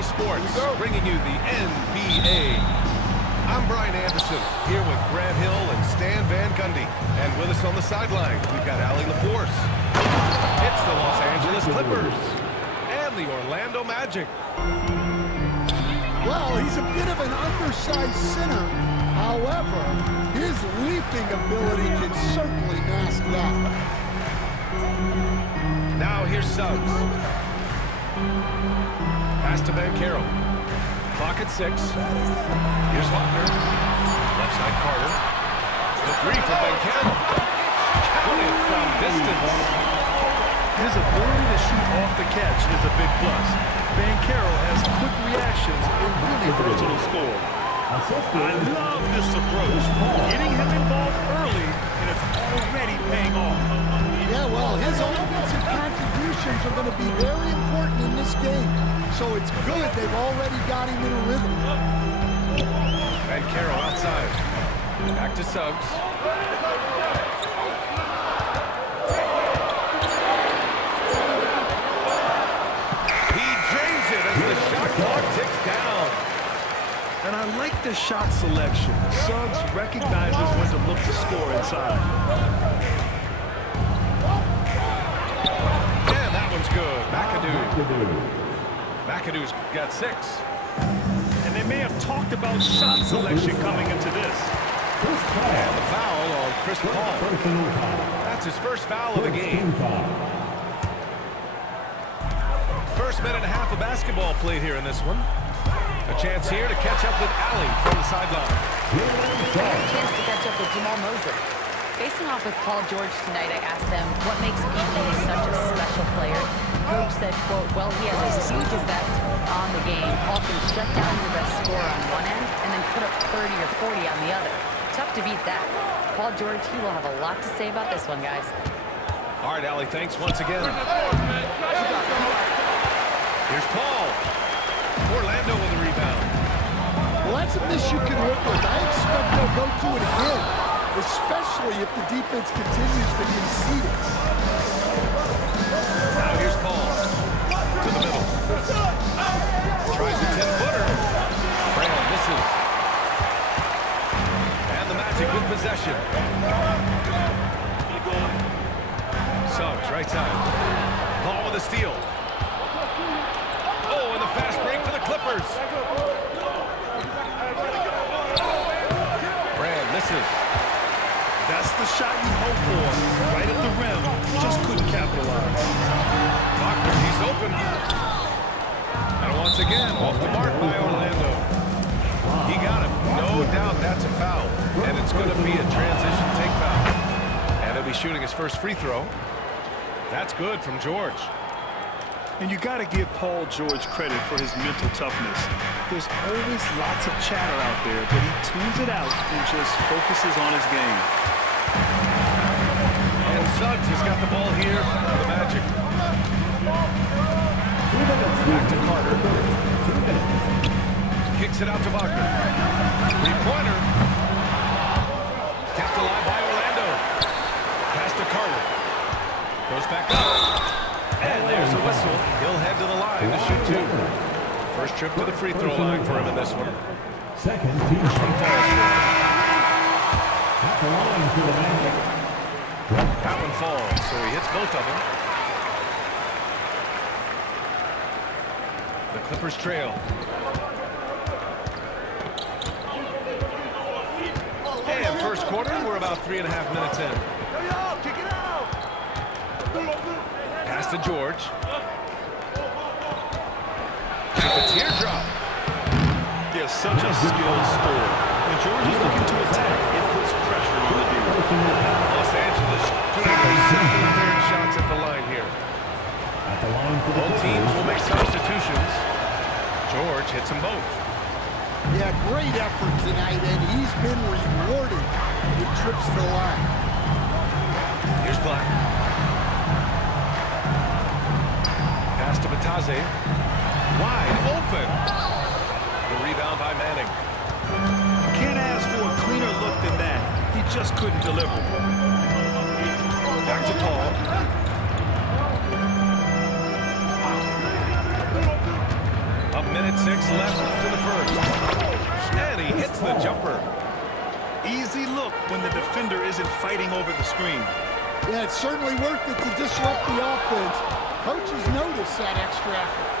EA Sports, bringing you the NBA. I'm Brian Anderson, here with Grant Hill and Stan Van Gundy. And with us on the sideline, we've got Allie LaForce. It's the Los Angeles Clippers and the Orlando Magic. Well, he's a bit of an undersized center. However, his leaping ability can certainly mask that. Now here's Suggs. Pass to Ben Carroll. Clock at 6. Here's Wagner. Left side Carter. The three from Ben Carroll. Counted from distance. His ability to shoot off the catch is a big plus. Ben Carroll has quick reactions and really versatile score. I love this approach. Getting him involved early, and it's already paying off. Yeah, well, his offensive contributions are going to be very important in this game. So it's good they've already got him in a rhythm. Ben Carroll outside. Back to Suggs. He drains it as the shot clock ticks down. And I like the shot selection. Suggs recognizes when to look to score inside. And that one's good. McAdoo's got 6. And they may have talked about shot selection coming into this. And the foul on Chris Paul. That's his first foul of the game. First minute and a half of basketball played here in this one. A chance here to catch up with Allie from the sideline. I had a chance to catch up with Jamal Moser. Facing off with Paul George tonight, I asked them what makes BJ such a special player. Coach said, quote, well, he has a huge effect on the game. Paul can shut down your best scorer on one end and then put up 30 or 40 on the other. Tough to beat that. Paul George, he will have a lot to say about this one, guys. All right, Allie, thanks once again. Here's Paul. Orlando with a rebound. Well, that's a miss you can work with. I expect they'll go to it again, especially if the defense continues to concede it. Now here's Paul. To the middle. Tries a 10-footer. Brand misses. And the Magic with possession. Suggs, right side. Paul with a steal. Oh, and the fast break for the Clippers. Brand misses. That's the shot you hope for. Right at the rim. Just couldn't capitalize. Wagner, he's open. And once again, off the mark by Orlando. He got him. No doubt that's a foul. And it's going to be a transition take foul. And he'll be shooting his first free throw. That's good from George. And you got to give Paul George credit for his mental toughness. There's always lots of chatter out there, but he tunes it out and just focuses on his game. And Suggs has got the ball here for the Magic. Back to Carter. Kicks it out to Wagner. Three-pointer. Kept alive by Orlando. Pass to Carter. Goes back up. And there's a whistle. He'll head to the line to shoot 2. First trip to the free throw line for him in this one. Second team falls. At the line for the Magic. That one falls, so he hits both of them. The Clippers trail. And first quarter, we're about 3.5 minutes in. Pass to George. The teardrop. He has such a skilled scorer. When George is looking to attack, it puts pressure on the defense. Los Angeles getting their second and third shots at the line here. At the line for the Both teams will make substitutions. George hits them both. Yeah, great effort tonight, and he's been rewarded with trips to the line. Here's Black. Pass to Bataze. Wide open. The rebound by Manning. Can't ask for a cleaner look than that. He just couldn't deliver. Back to Paul. A minute 6 left to the first. And he hits the jumper. Easy look when the defender isn't fighting over the screen. Yeah, it's certainly worth it to disrupt the offense. Coaches notice that extra effort.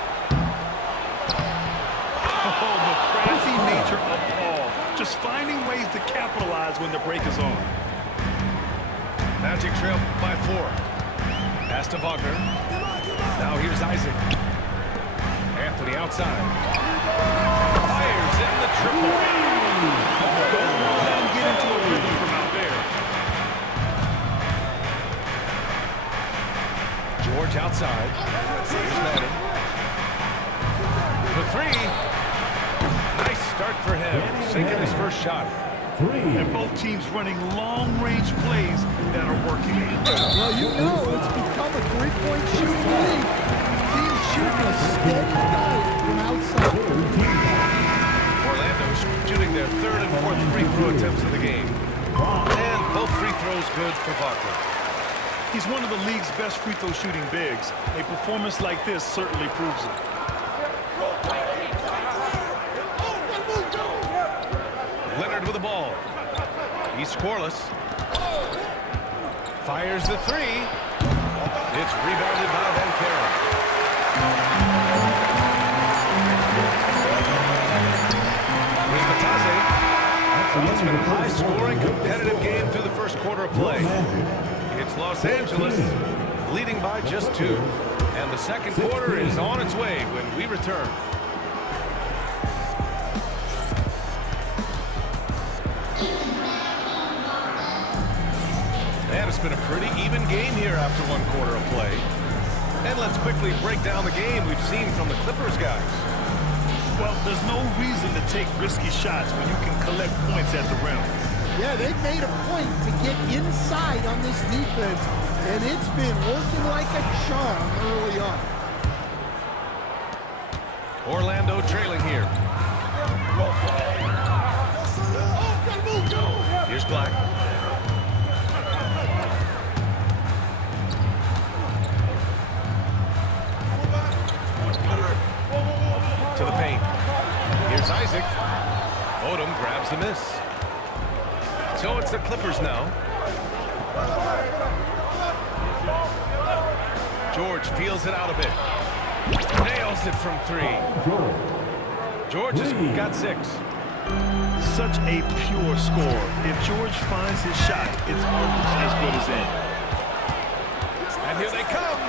Oh, the crafty nature of Paul. Just finding ways to capitalize when the break is on. Magic trail by 4. Pass to Wagner. Now here's Isaac. Anthony outside. Fires in the triple. Don't let him get into a rhythm from out there. George outside. Here's Manning. For 3. Nice start for him. Sinking his first shot. And both teams running long-range plays that are working. Well, you know it's become a three-point shooting league. Teams shooting a steady diet from outside. Orlando shooting their 3rd and 4th free throw attempts of the game. And both free throws good for Wagner. He's one of the league's best free throw shooting bigs. A performance like this certainly proves it. Leonard with the ball. He's scoreless. Fires the 3. It's rebounded by Bankero. Here's Matazzi. It's been a high-scoring, competitive game through the first quarter of play. It's Los Angeles leading by just 2. And the second quarter is on its way when we return. And it's been a pretty even game here after 1 quarter of play. And let's quickly break down the game we've seen from the Clippers guys. Well, there's no reason to take risky shots when you can collect points at the rim. Yeah, they've made a point to get inside on this defense, and it's been working like a charm early on. Orlando trailing here. Here's Black. To the paint. Here's Isaac. Odom grabs the miss. So it's the Clippers now. George feels it out a bit. Nails it from 3. George has got 6. Such a pure score. If George finds his shot, it's almost as good as in. And here they come.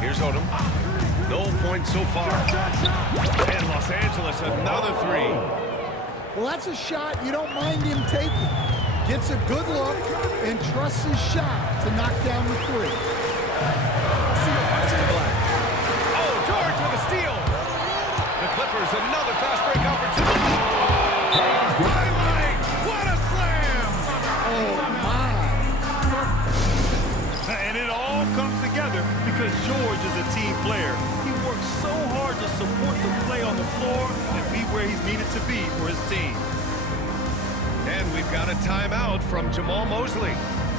Here's Odom. No points so far. And Los Angeles, another 3. Well, that's a shot you don't mind him taking. Gets a good look and trusts his shot to knock down the 3. Pass to Black. Oh, George with a steal. The Clippers, another fast break opportunity. Highlight! What a slam! Oh, my. And it all comes together because George is a team player. He works so hard to support the play on the floor and be where he's needed to be for his team. And we've got a timeout from Jamal Mosley.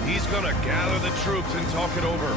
He's going to gather the troops and talk it over.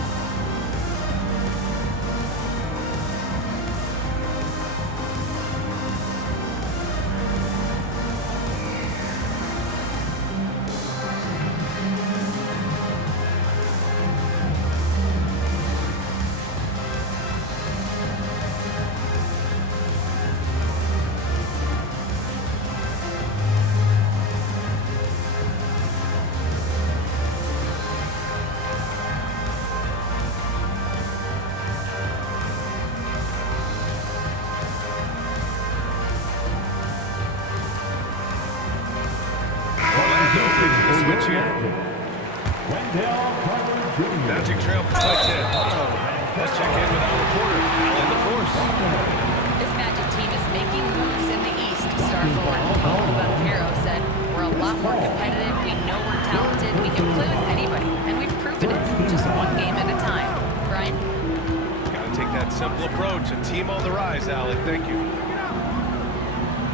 Simple approach. A team on the rise, Alec. Thank you.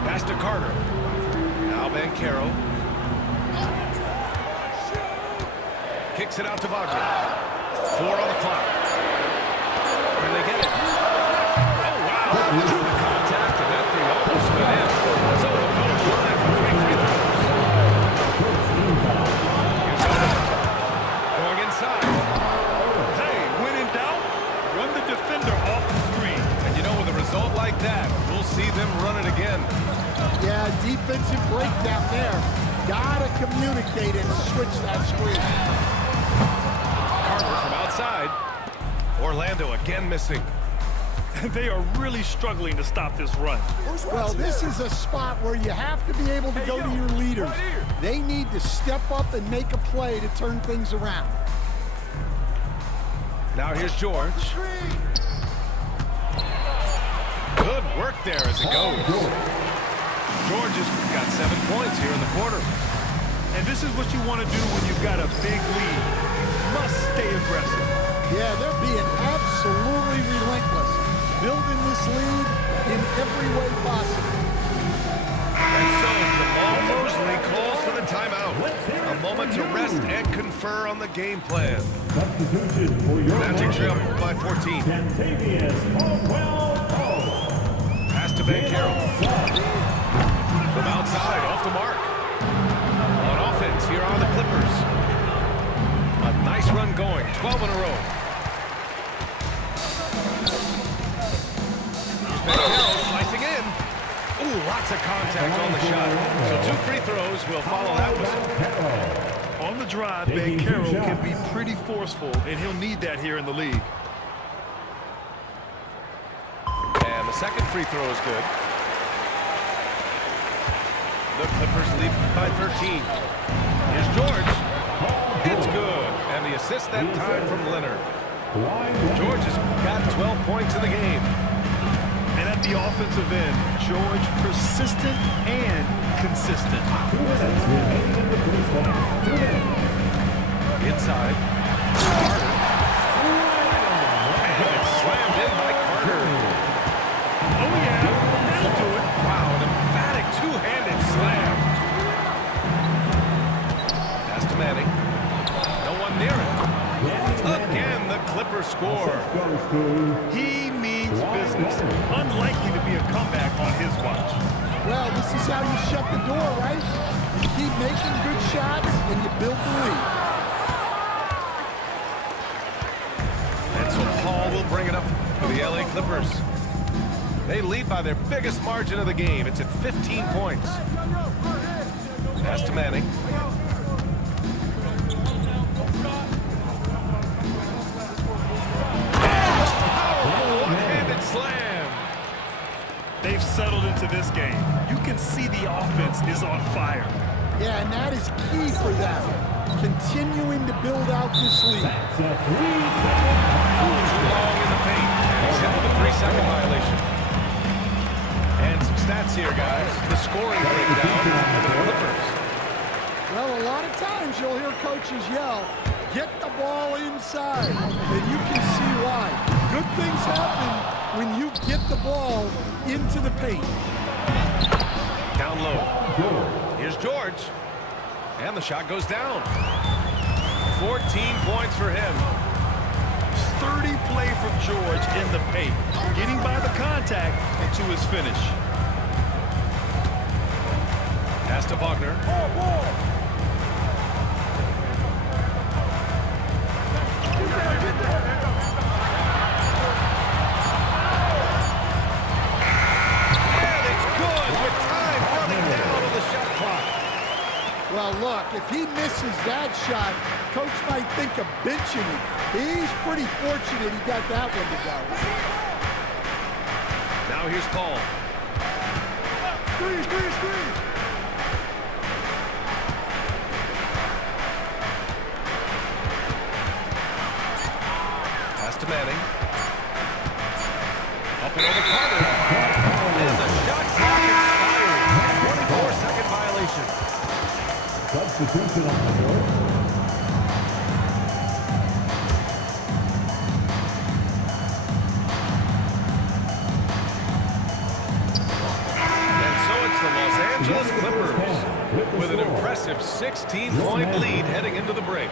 Pass to Carter. Now Banchero. Kicks it out to Wagner. 4 on the clock. Can they get it? Oh, wow. Contact, and that three almost went in. So it'll go to the line for 3 free throws. Here's Owen. Going inside. Hey, when in doubt, run the defender off the screen. And you know, with a result like that, we'll see them run it again. Yeah, defensive breakdown there. Gotta communicate and switch that screen. Carter from outside. Orlando again missing. They are really struggling to stop this run. Well, this is a spot where you have to be able to go to your leaders. They need to step up and make a play to turn things around. Now here's George. Good work there as it goes. George has got 7 points here in the quarter. And this is what you want to do when you've got a big lead. Must stay aggressive. Yeah, they're being absolutely relentless, building this lead in every way possible. And so Jamal Mosley calls for the timeout. A moment to rest and confer on the game plan. Substitution for your Magic trail by 14. Pass to Banchero. From outside, off the mark. On offense, here are the Clippers. A nice run going, 12 in a row. Banchero slicing in. Ooh, lots of contact on the shot. So 2 free throws will follow that whistle. On the drive, Banchero can be pretty forceful, and he'll need that here in the league. And the second free throw is good. The Clippers lead by 13. Here's George. It's good. And the assist that time from Leonard. George has got 12 points in the game. And at the offensive end, George persistent and consistent. Inside. Carter. And it's slammed in by Carter. Oh, yeah. That'll do it. Wow, an emphatic two-handed slam. Pass to Manning. No one near it. Again, the Clippers score. He means business. Unlikely to be a comeback on his watch. Well, this is how you shut the door, right? You keep making good shots and you build the lead. And so Paul will bring it up for the LA Clippers. They lead by their biggest margin of the game. It's at 15 points. Pass to Manning. Powerful one-handed slam. They've settled into this game. You can see the offense is on fire. Yeah, and that is key for them. Continuing to build out this lead. Too long in the paint. And he's hit with a 3-second violation. And some stats here, guys. The scoring breakdown for the Clippers. Well, a lot of times you'll hear coaches yell, get the ball inside, and you can see why. Good things happen when you get the ball into the paint. Down low. Here's George. And the shot goes down. 14 points for him. Sturdy play from George in the paint, getting by the contact and to his finish. Pass to Wagner. And it's good with time running down on the shot clock. Well, look, if he misses that shot, coach might think of benching him. He's pretty fortunate he got that one to go. Now here's Paul. Screen. Pass to Manning. Up and over Carter. And the shot clock expired. 24-second violation. Substitution on the board. Angeles Clippers with an impressive 16-point lead heading into the break.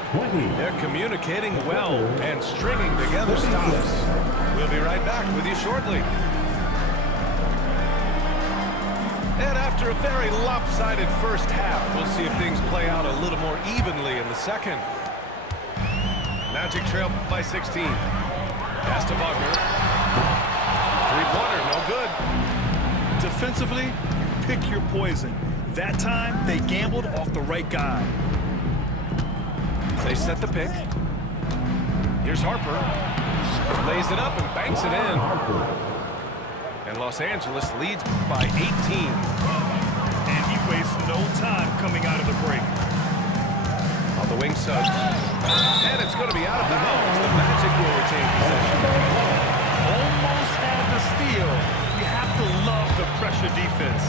They're communicating well and stringing together stops. We'll be right back with you shortly. And after a very lopsided first half, we'll see if things play out a little more evenly in the second. Magic trail by 16. Pass to Wagner. Three-pointer, no good. Defensively, pick your poison. That time, they gambled off the right guy. They set the pick. Here's Harper. Lays it up and banks it in. And Los Angeles leads by 18. And he wastes no time coming out of the break. On the wing Suggs. And it's going to be out of bounds. The Magic will retain possession. Almost had the steal. You have to love the pressure defense.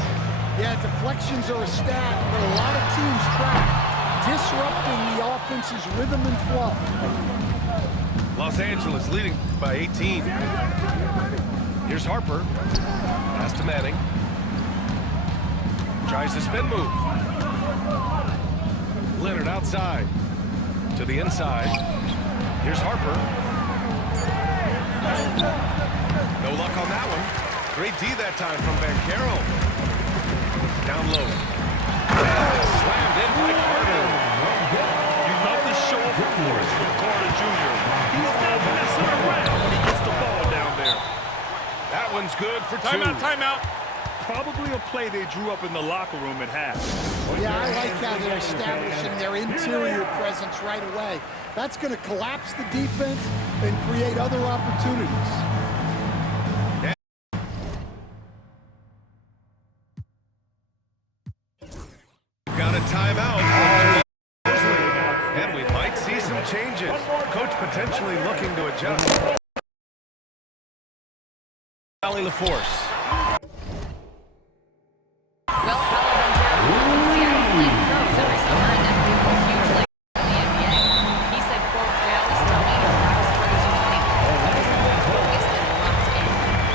Yeah, deflections are a stat that a lot of teams track, disrupting the offense's rhythm and flow. Los Angeles leading by 18. Here's Harper. Pass to Manning. Tries the spin move. Leonard outside. To the inside. Here's Harper. No luck on that one. Great D that time from Banchero. Down low. And slammed in by Carter. You love the show of force from Carter Jr. He's not messing around when he gets the ball down there. That one's good for two. Timeout, timeout. Probably a play they drew up in the locker room at half. Yeah, I like how they're establishing their interior presence right away. That's going to collapse the defense and create other opportunities. Got a timeout. And we might see some changes. Coach potentially looking to adjust. Valley LaForce. Well, Seattle played pros every summer, and that became a huge league in the NBA. He said, quote, they always tell me it's not as hard as you think. But it's always focused and locked in.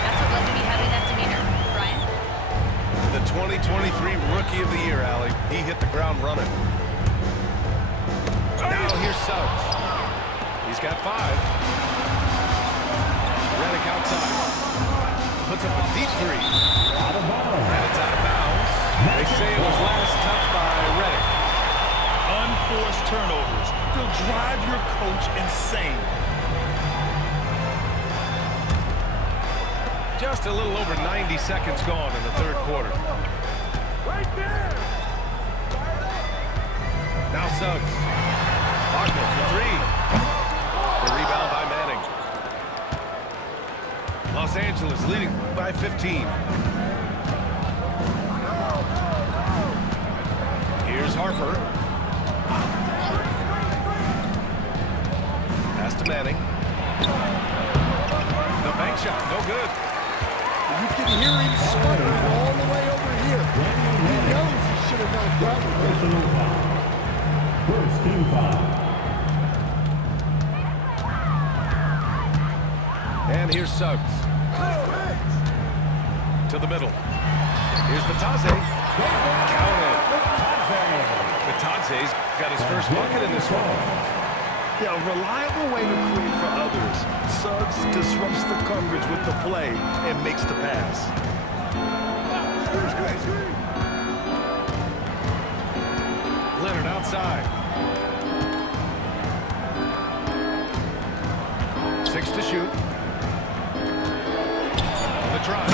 That's what led to me having that demeanor. Brian? The 2023 Rookie of the Year, Allie. He hit the ground running. Now here's Suggs. He's got 5. Redick outside. Puts up a deep 3. And it's out of bounds. They say it was last touched by Redick. Unforced turnovers. They'll drive your coach insane. Just a little over 90 seconds gone in the third quarter. Right there. Now Suggs. Wagner for 3. The rebound by Manning. Los Angeles leading by 15. Here's Harper. Pass to Manning. The bank shot, no good. You can hear him sputtering all the way over here. He knows he should have not done it. First team foul. And here's Suggs. To the middle. Here's Batadze. Counted. Batadze's got his first bucket in this one. Yeah, a reliable way to create for others. Suggs disrupts the coverage with the play and makes the pass. Leonard outside. 6 to shoot. On the drive.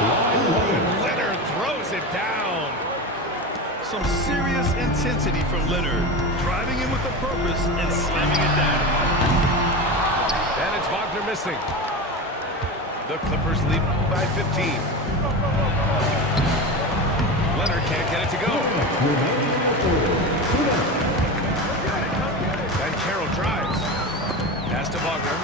And Leonard throws it down. Some serious intensity from Leonard, driving in with a purpose and slamming it down. And it's Wagner missing. The Clippers lead by 15. Leonard can't get it to go. And Carroll drives. Pass to Wagner.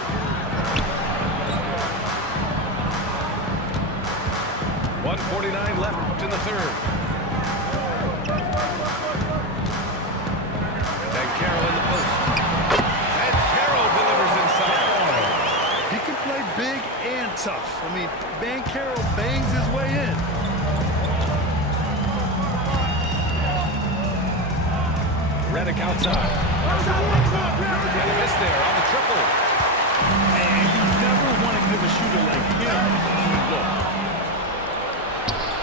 .149 left in the third. And Carroll in the post. And Carroll delivers inside. He can play big and tough. I mean, Banchero bangs his way in. Redick outside. And a miss there on the triple. And you never want to give a shooter like him a look.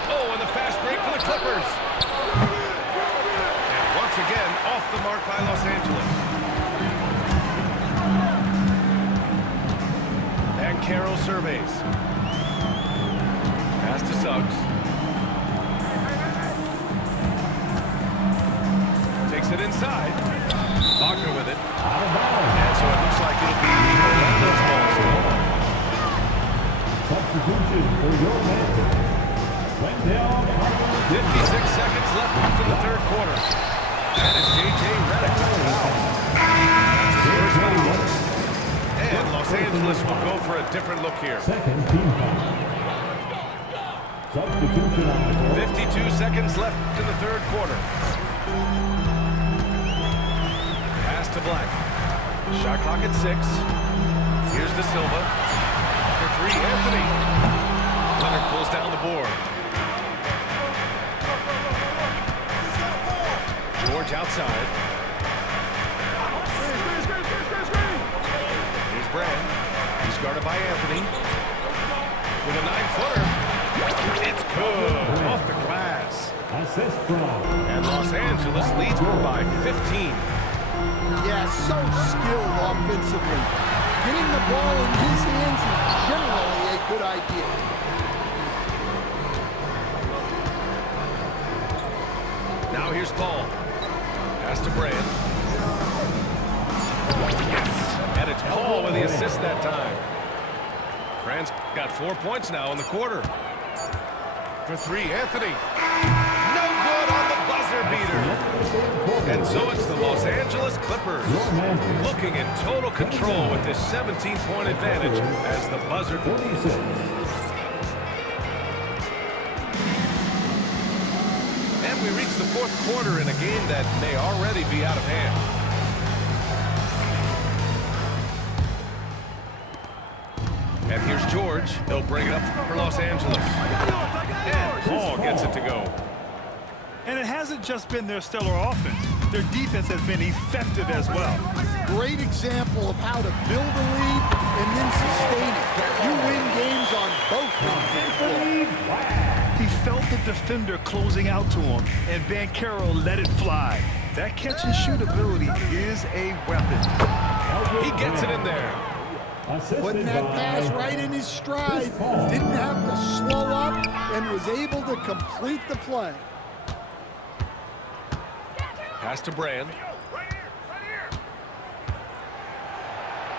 Oh, and the fast break for the Clippers. And once again, off the mark by Los Angeles. And Carroll surveys. Pass to Suggs. Takes it inside. Wagner with it. And so it looks like it'll be Orlando's ball still. Substitution for your man. Went down. 56 seconds left in the third quarter. That is J.J. Redick with the foul. That's his first foul. And Los Angeles will go for a different look here. Second team foul. Substitution on the floor. 52 seconds left in the third quarter. Pass to Black. Shot clock at 6. Here's De Silva. For 3, Anthony. Leonard pulls down the board. George outside. Here's Brand. He's guarded by Anthony. With a 9-footer. It's good. Off the glass. Assist from. And Los Angeles leads by 15. Yeah, so skilled offensively. Getting the ball in his hands is generally a good idea. Now here's Paul. Pass to Brand. Yes! And it's Paul with the assist that time. Brand's got 4 points now in the quarter. For 3, Anthony. No good on the buzzer beater. And so it's the Los Angeles Clippers looking in total control with this 17-point advantage as the buzzer. 46. And we reach the fourth quarter in a game that may already be out of hand. And here's George. He'll bring it up for Los Angeles. And Paul gets it to go. And it hasn't just been their stellar offense. Their defense has been effective as well. Great example of how to build a lead and then sustain it. You win games on both ends of the floor. He felt the defender closing out to him, and Banchero let it fly. That catch-and-shoot ability is a weapon. He gets it in there. Putting that pass right in his stride. Didn't have to slow up and was able to complete the play. Pass to Brand.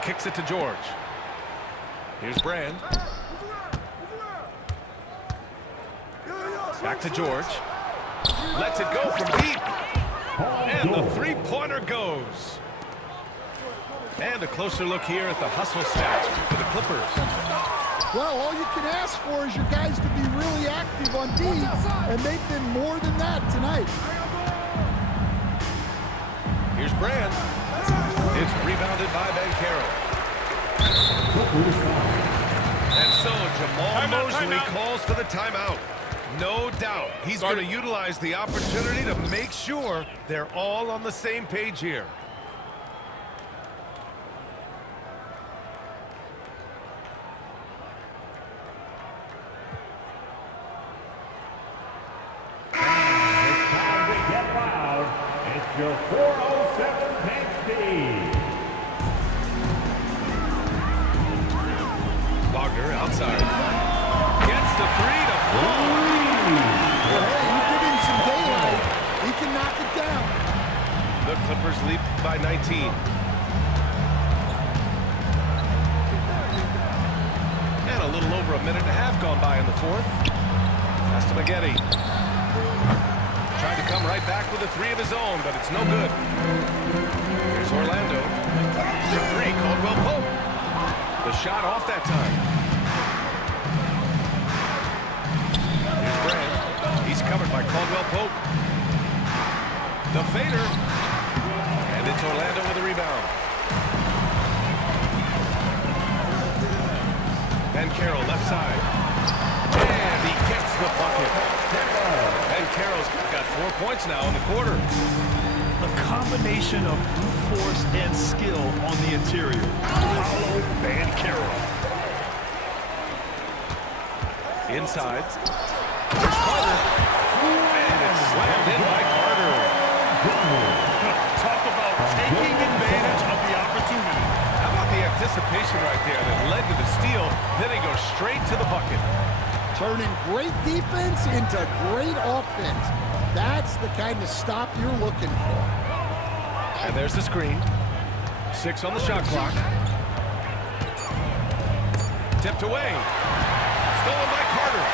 Kicks it to George. Here's Brand. Back to George. Lets it go from deep. And the three-pointer goes. And a closer look here at the hustle stats for the Clippers. Well, all you can ask for is your guys to be really active on D, and they've been more than that tonight. Here's Brand. It's rebounded by Banchero. And so Jamal Mosley calls for the timeout. No doubt he's going to utilize the opportunity to make sure they're all on the same page here. Your 407 paint speed. Wagner outside. Gets the 3 to fall. Well, hey, you give him some daylight, he can knock it down. The Clippers lead by 19. And a little over a minute and a half gone by in the fourth. Pass to Maggette. Tried to come right back with a 3 of his own, but it's no good. Here's Orlando. For 3, Caldwell Pope. The shot off that time. Here's Brand. He's covered by Caldwell Pope. The fader. And it's Orlando with a rebound. Banchero left side. And he gets the bucket. And Carroll's got 4 points now in the quarter. A combination of brute force and skill on the interior. Paulo Banchero. Inside. There's Carter. And it's slammed in by Carter. Talk about taking advantage of the opportunity. How about the anticipation right there that led to the steal? Then he goes straight to the bucket. Turning great defense into great offense. That's the kind of stop you're looking for. And there's the screen. 6 on the shot clock. Tipped away. Stolen by Carter.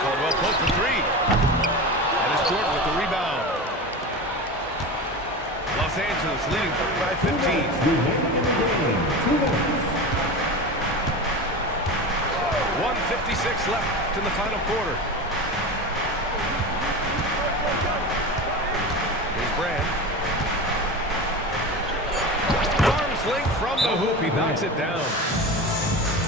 Caldwell poked for 3. And it's Jordan with the rebound. Los Angeles leading by 15. 1:56 left in the final quarter. Here's Brand. Arms length from the hoop. He knocks it down.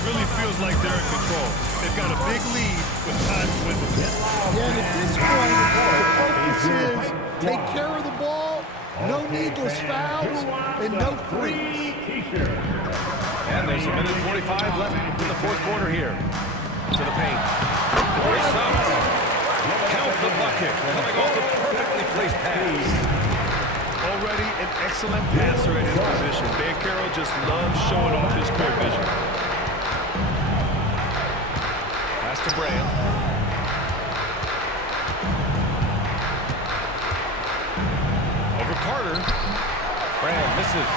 Really feels like they're in control. They've got a big lead with time to win the game. Yeah, and at this point, the focus is take care of the ball, no needless fouls, and no threes. And there's a minute 45 left in the fourth quarter here. To the paint. Here's Suggs. Count the bucket. Coming off a perfectly placed pass. Already an excellent passer at his position. Banchero just loves showing off his court vision. Pass to Brand. Over Carter. Brand misses.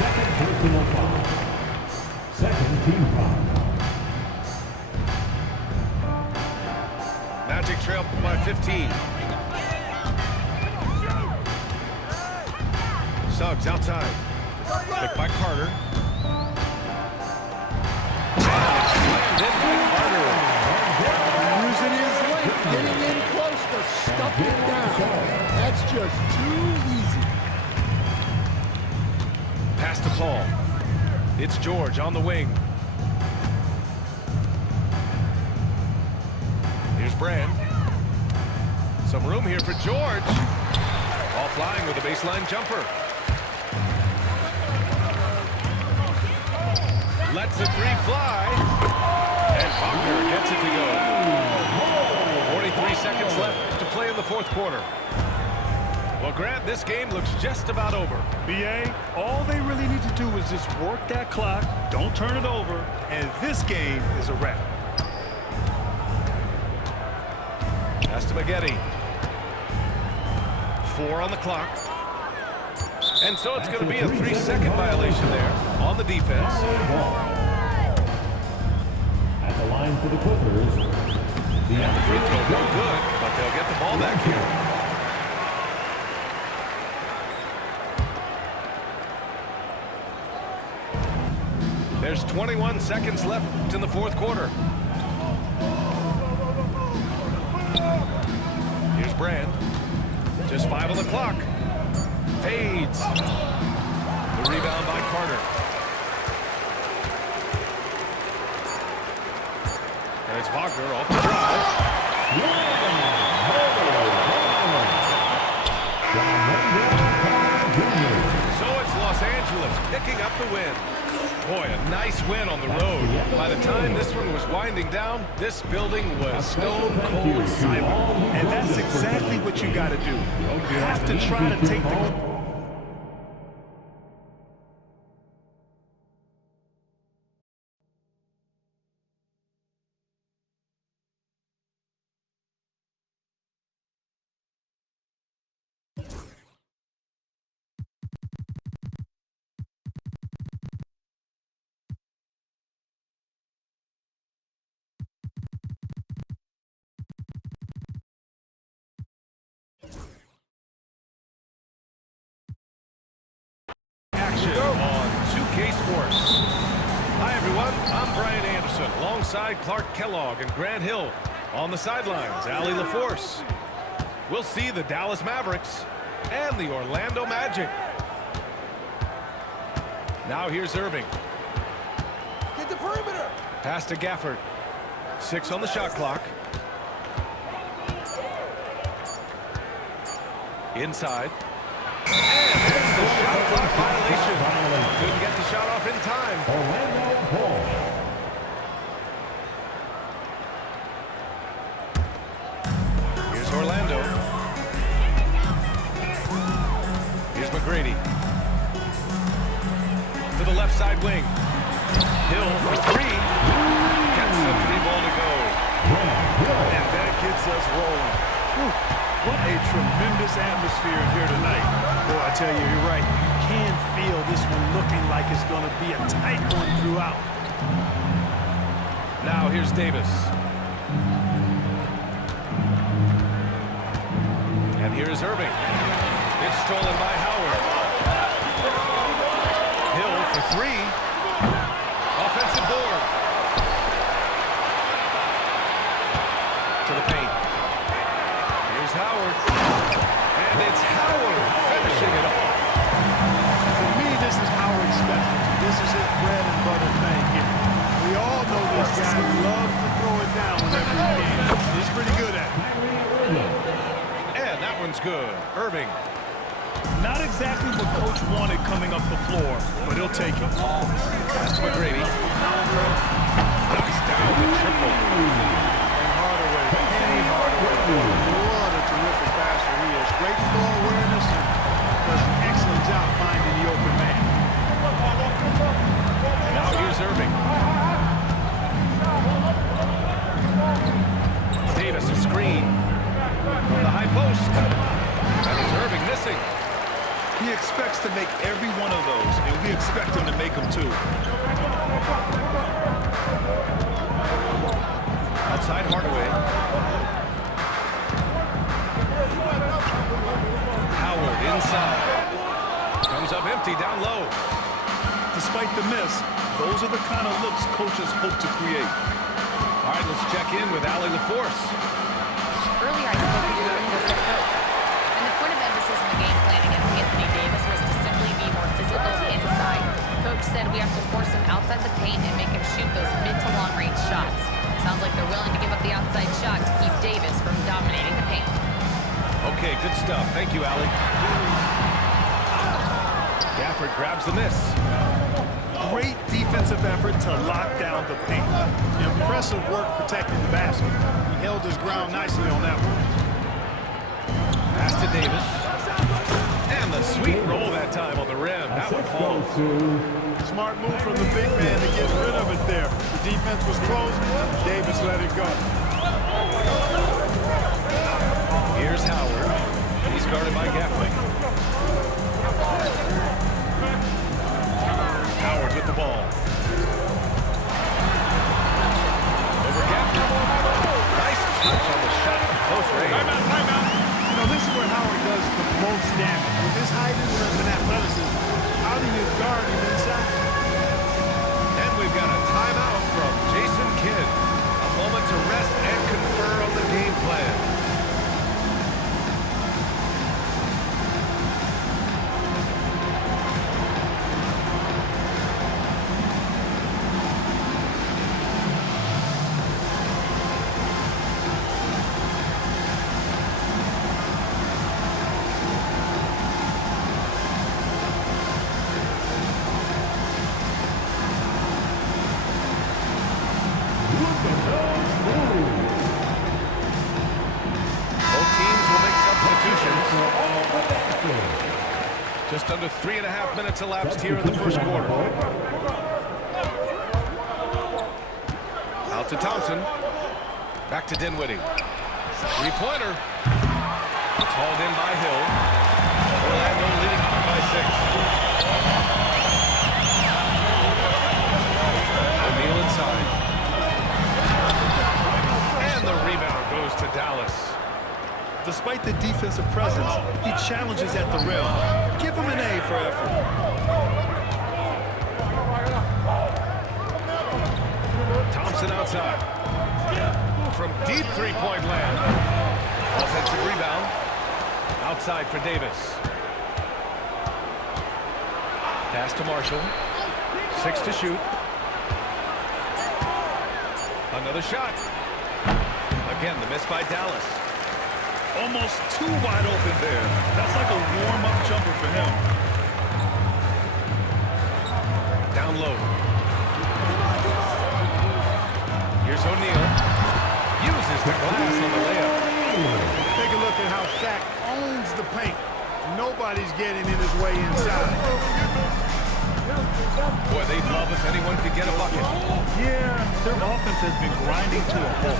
Second personal foul. Second team foul. Magic trail by 15. Suggs outside. Picked by Carter. Slammed in by Carter. Using his length, getting in close to stuff it down. That's just too easy. Pass to Paul. It's George on the wing. Here's Brand. Some room here for George. All flying with a baseline jumper. Lets the 3 fly. And Wagner gets it to go. 43 seconds left to play in the fourth quarter. Well, Grant, this game looks just about over. BA, all they really need to do is just work that clock, don't turn it over, and this game is a wrap. Pass to Maggette. 4 on the clock. And so it's going to be a 3-second violation there on the defense. At the line for the Clippers. And the free throw no good, but they'll get the ball back here. There's 21 seconds left in the fourth quarter. Here's Brand. Just 5 on the clock. Fades. The rebound by Carter. And it's Wagner off the drive. So it's Los Angeles picking up the win. Boy, a nice win on the road. By the time this one was winding down, this building was stone cold silent. And that's exactly what you got to do. You have to try to take the... Action on 2K Sports. Hi everyone, I'm Brian Anderson alongside Clark Kellogg and Grant Hill. On the sidelines, Allie LaForce. We'll see the Dallas Mavericks and the Orlando Magic. Now here's Irving. Get the perimeter. Pass to Gafford. 6 on the shot clock. Inside. And there's the shot clock violation. Couldn't get the shot off in time. Orlando ball. Here's Orlando. Here's McGrady. To the left side wing. Hill for 3. Gets the 3-ball to go. And that gets us rolling. Whew. What a tremendous atmosphere in here tonight. Boy, I tell you, you're right. You can feel this one looking like it's going to be a tight one throughout. Now here's Davis. And here's Irving. It's stolen by Howard. Hill for 3. Offensive board. To the paint. Here's Howard. And it's Howard finishing it off. To me, this is Howard's specialty. This is his bread and butter thing here. We all know this guy loves to throw it down whenever he can. He's pretty good at it. And that one's good. Irving. Not exactly what Coach wanted coming up the floor, but he'll take it. That's McGrady. Knocks down the triple. And Hardaway, Penny Hardaway. What a terrific passer he is. Great floor awareness and does an excellent job finding the open man. Now here's Irving. Davis a screen. From the high post. That is Irving missing. He expects to make every one of those, and we expect him to make them too. Outside Hardaway. Howard inside. Comes up empty down low. Despite the miss, those are the kind of looks coaches hope to create. All right, let's check in with Allie LaForce. Earlier, I spoke with your English head coach, and the point of emphasis in the game plan against Anthony Davis was to simply be more physical inside. Coach said we have to force him outside the paint and make him shoot those mid to long range shots. Sounds like they're willing to give up the outside shot to keep Davis from dominating the paint. Okay, good stuff. Thank you, Allie. Gafford grabs the miss. Great defensive effort to lock down the paint. Impressive work protecting the basket. He held his ground nicely on that one. Pass to Davis. And the sweet roll that time on the rim. That one falls. Smart move from the big man to get rid of it there. The defense was closed. Davis let it go. Here's Howard. He's guarded by Gafford. Howard with the ball. Over Gafford. Nice touch on the shot from close range. Timeout. You know, this is where Howard does the most damage. With his height and athleticism, how do you guard him inside? And we've got a timeout from Jason Kidd. A moment to rest and confer on the game plan. Just under 3.5 minutes elapsed here in the first quarter. Out to Thompson. Back to Dinwiddie. Three-pointer. It's hauled in by Hill. Orlando leading on by 6. O'Neal inside. And the rebound goes to Dallas. Despite the defensive presence, he challenges at the rim. Give him an A for effort. Thompson outside. From deep three-point land. Offensive rebound. Outside for Davis. Pass to Marshall. 6 to shoot. Another shot. Again, the miss by Dallas. Almost too wide open there. That's like a warm-up jumper for him. Down low. Here's O'Neal. Uses the glass on the layup. Take a look at how Shaq owns the paint. Nobody's getting in his way inside. Boy, they'd love if anyone could get a bucket. Yeah, their offense has been grinding to a halt.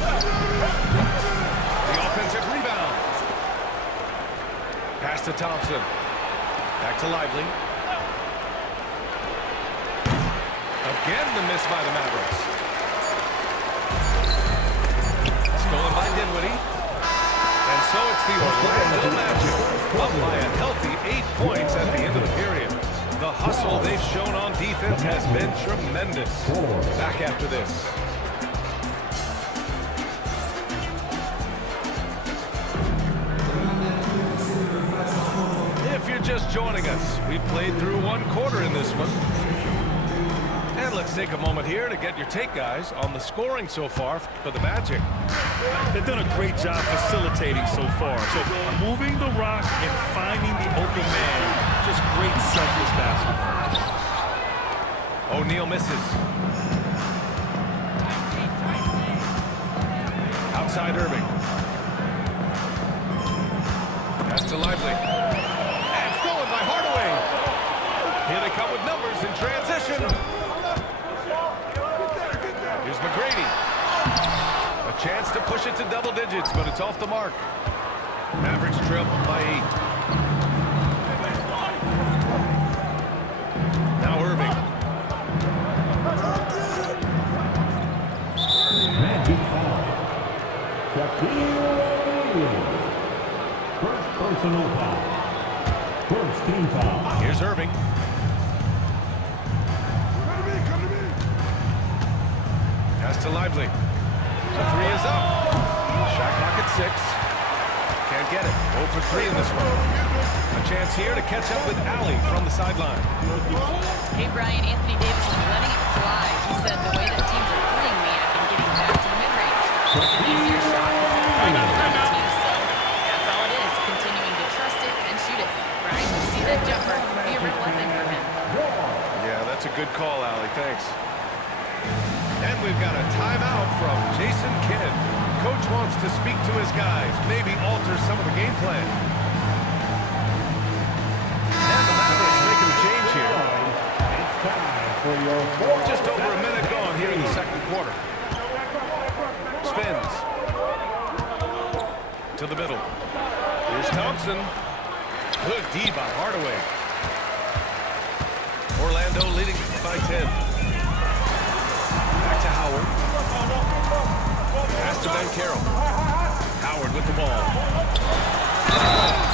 The offensive rebound. Pass to Thompson. Back to Lively. Again, the miss by the Mavericks. Stolen by Dinwiddie. And so it's the Orlando Magic up by a healthy 8 points at the end of the period. The hustle they've shown on defense has been tremendous. Back after this. If you're just joining us, we played through one quarter in this one. And let's take a moment here to get your take, guys, on the scoring so far for the Magic. They've done a great job facilitating so far. So moving the rock and finding the open man, just great selfless basketball. O'Neal misses. Outside Irving. Pass to Lively. And stolen by Hardaway. Here they come with numbers in transition. Here's McGrady. A chance to push it to double digits, but it's off the mark. Mavericks trail by 8. Now Irving. Magic foul. First personal foul. First team foul. Here's Irving. Pass to Lively. The 3 is up. Shot clock at 6. Can't get it. 0 for 3 in this one. A chance here to catch up with Allie from the sideline. Hey, Brian, Anthony Davis is letting it fly. He said, the way that teams are playing me, I've been getting back to the mid-range. It's an easier shot because I'm fighting with other teams, so that's all it is, continuing to trust it and shoot it. Brian, you see that jumper, be a real weapon for him. Yeah, that's a good call, Allie. Thanks. And we've got a timeout from Jason Kidd. Coach wants to speak to his guys, maybe alter some of the game plan. And the Mavericks making a change here. It's time for your Just over a minute gone here in the second quarter. Spins. To the middle. Here's Thompson. Good D by Hardaway. Orlando leading by 10. Back to Howard. Pass to Ben Carroll. Howard with the ball.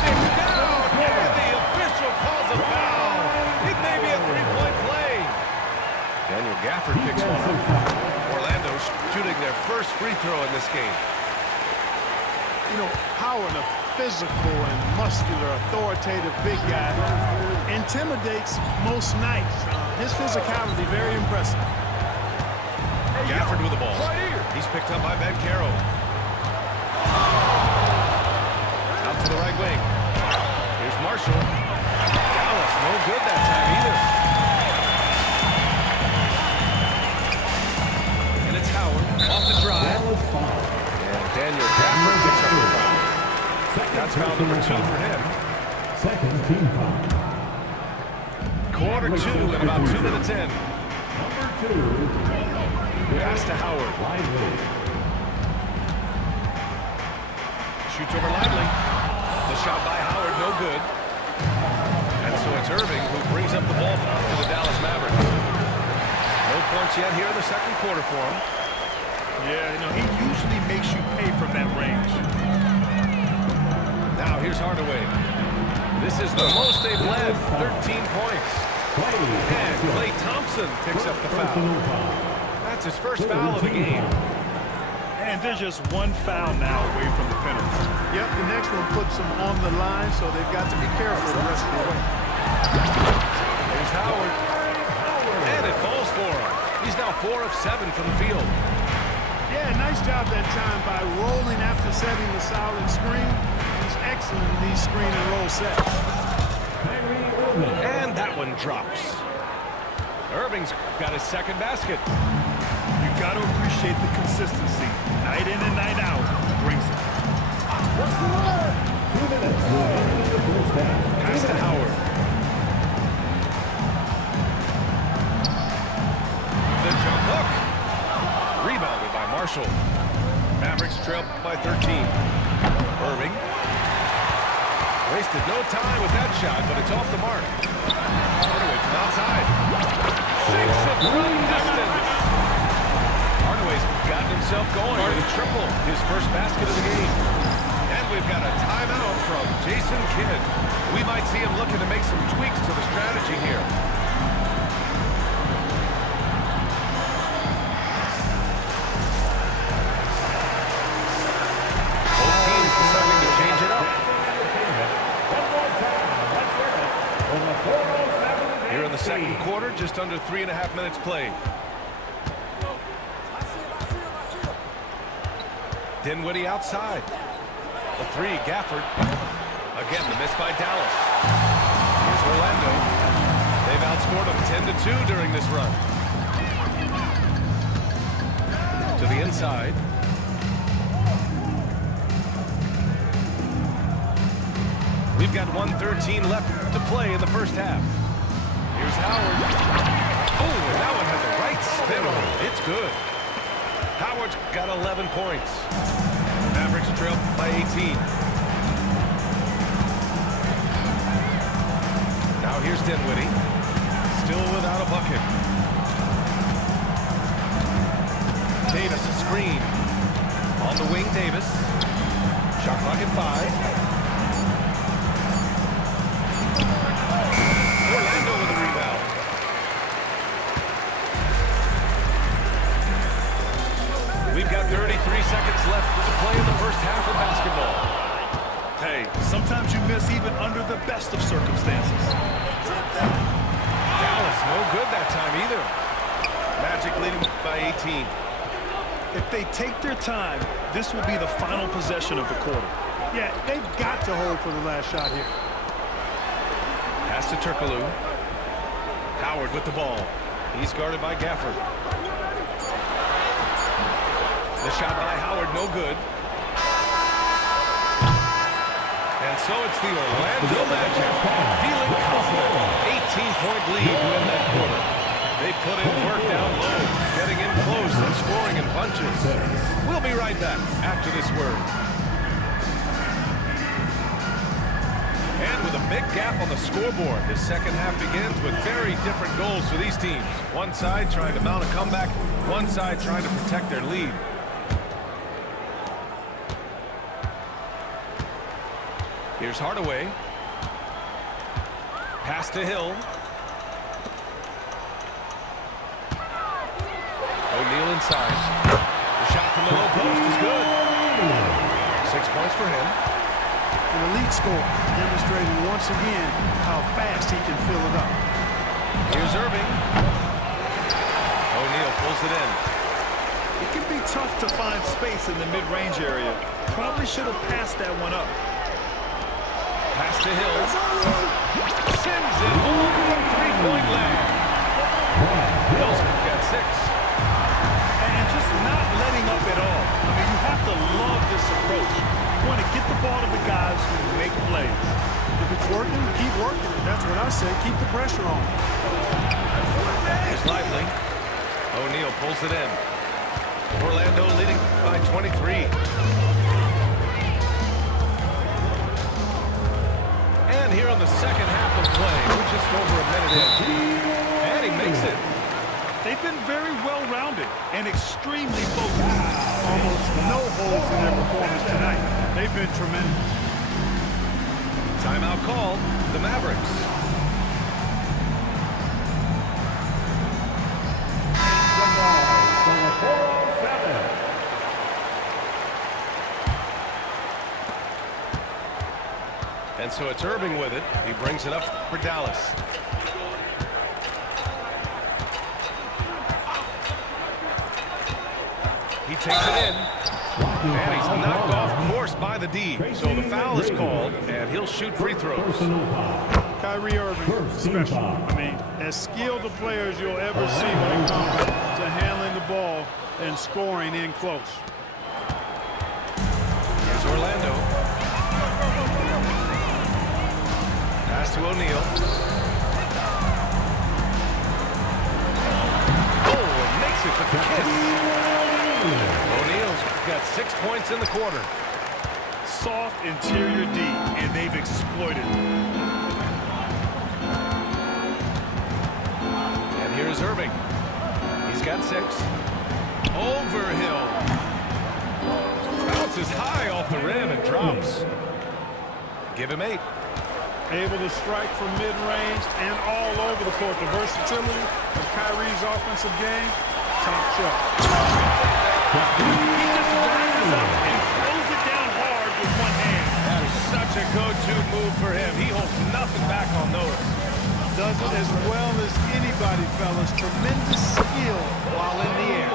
Taken down, and the official calls a foul. It may be a three-point play. Daniel Gafford picks one up. Orlando shooting their first free throw in this game. You know, Howard, a physical and muscular, authoritative big guy, intimidates most nights. His physicality, very impressive. Gafford with the ball. He's picked up by Ben Carroll. Out to the right wing. Here's Marshall. Dallas, no good that time either. And it's Howard off the drive. And Daniel Gafford picks up the foul. That's foul number 2 for him. Second team foul. Quarter 2 and about 2 minutes in. Number 2. Pass to Howard. Lively. Shoots over Lively. The shot by Howard, no good. And so it's Irving who brings up the ball for the Dallas Mavericks. No points yet here in the second quarter for him. Yeah, you know, he usually makes you pay from that range. Now here's Hardaway. This is the most they've led, 13 points. And Klay Thompson picks up the foul. That's his first foul of the game. And there's just one foul now away from the penalty. Yep, the next one puts them on the line, so they've got to be careful the rest of the way. Here's Howard. And it falls for him. He's now 4 of 7 from the field. Yeah, nice job that time by rolling after setting the solid screen. He's excellent in these screen and roll sets. And that one drops. Irving's got his second basket. You got to appreciate the consistency. Night in and night out brings it. What's the line? 2 minutes. Pass to Howard. The jump hook. Rebounded by Marshall. Mavericks trail by 13. Irving. Wasted no time with that shot, but it's off the mark. Hardaway from outside. Sinks it from distance. Hardaway's gotten himself going with a triple. His first basket of the game. And we've got a timeout from Jason Kidd. We might see him looking to make some tweaks to the strategy here. Both teams deciding to change it up. Here in the second quarter, just under 3.5 minutes played. Dinwiddie outside. The three, Gafford. Again, the miss by Dallas. Here's Orlando. They've outscored them 10-2 during this run. To the inside. We've got 1:13 left to play in the first half. Here's Howard. Oh, and that one had the right spin on it. It's good. Howard's got 11 points. Mavericks trail by 18. Now here's Dinwiddie. Still without a bucket. Davis a screen. On the wing, Davis. Shot clock at 5. Orlando with a rebound. We've got 33 seconds left to play in the first half of basketball. Hey, sometimes you miss even under the best of circumstances. Dallas, no good that time either. Magic leading by 18. If they take their time, this will be the final possession of the quarter. Yeah, they've got to hold for the last shot here. Pass to Turkoglu. Howard with the ball. He's guarded by Gafford. The shot by Howard, no good. And so it's the Orlando Magic feeling confident. 18-point lead to win that quarter. They put in work down low, getting in close and scoring in bunches. We'll be right back after this word. And with a big gap on the scoreboard, the second half begins with very different goals for these teams. One side trying to mount a comeback, one side trying to protect their lead. Here's Hardaway. Pass to Hill. O'Neal inside. The shot from the low post is good. 6 points for him. An elite score, demonstrating once again how fast he can fill it up. Here's Irving. O'Neal pulls it in. It can be tough to find space in the mid-range area. Probably should have passed that one up. Pass to Hill. Sends it home from three-point land. Hill's got 6. And just not letting up at all. I mean, you have to love this approach. You want to get the ball to the guys who make plays. If it's working, keep working it. That's what I say. Keep the pressure on. Here's Lively. O'Neal pulls it in. Orlando leading by 23. And here on the second half of play, we're just over a minute in. And he makes it. They've been very well-rounded and extremely focused. Almost no holes in their performance tonight. They've been tremendous. Timeout called. The Mavericks. And so it's Irving with it. He brings it up for Dallas. He takes it in. And he's knocked off course by the D. So the foul is called, and he'll shoot free throws. Kyrie Irving, special. I mean, as skilled a player as you'll ever see when it comes to handling the ball and scoring in close. Here's Orlando. Pass to O'Neal. Oh, and makes it with the kiss. O'Neal's got 6 points in the quarter. Soft interior D, and they've exploited. And here's Irving. He's got 6. Overhill. Bounces high off the rim and drops. Give him 8. Able to strike from mid-range and all over the court. The versatility of Kyrie's offensive game, top shelf. He just rises up and throws it down hard with one hand. That is such a go-to move for him. He holds nothing back on those. Does it as well as anybody, fellas. Tremendous skill while in the air.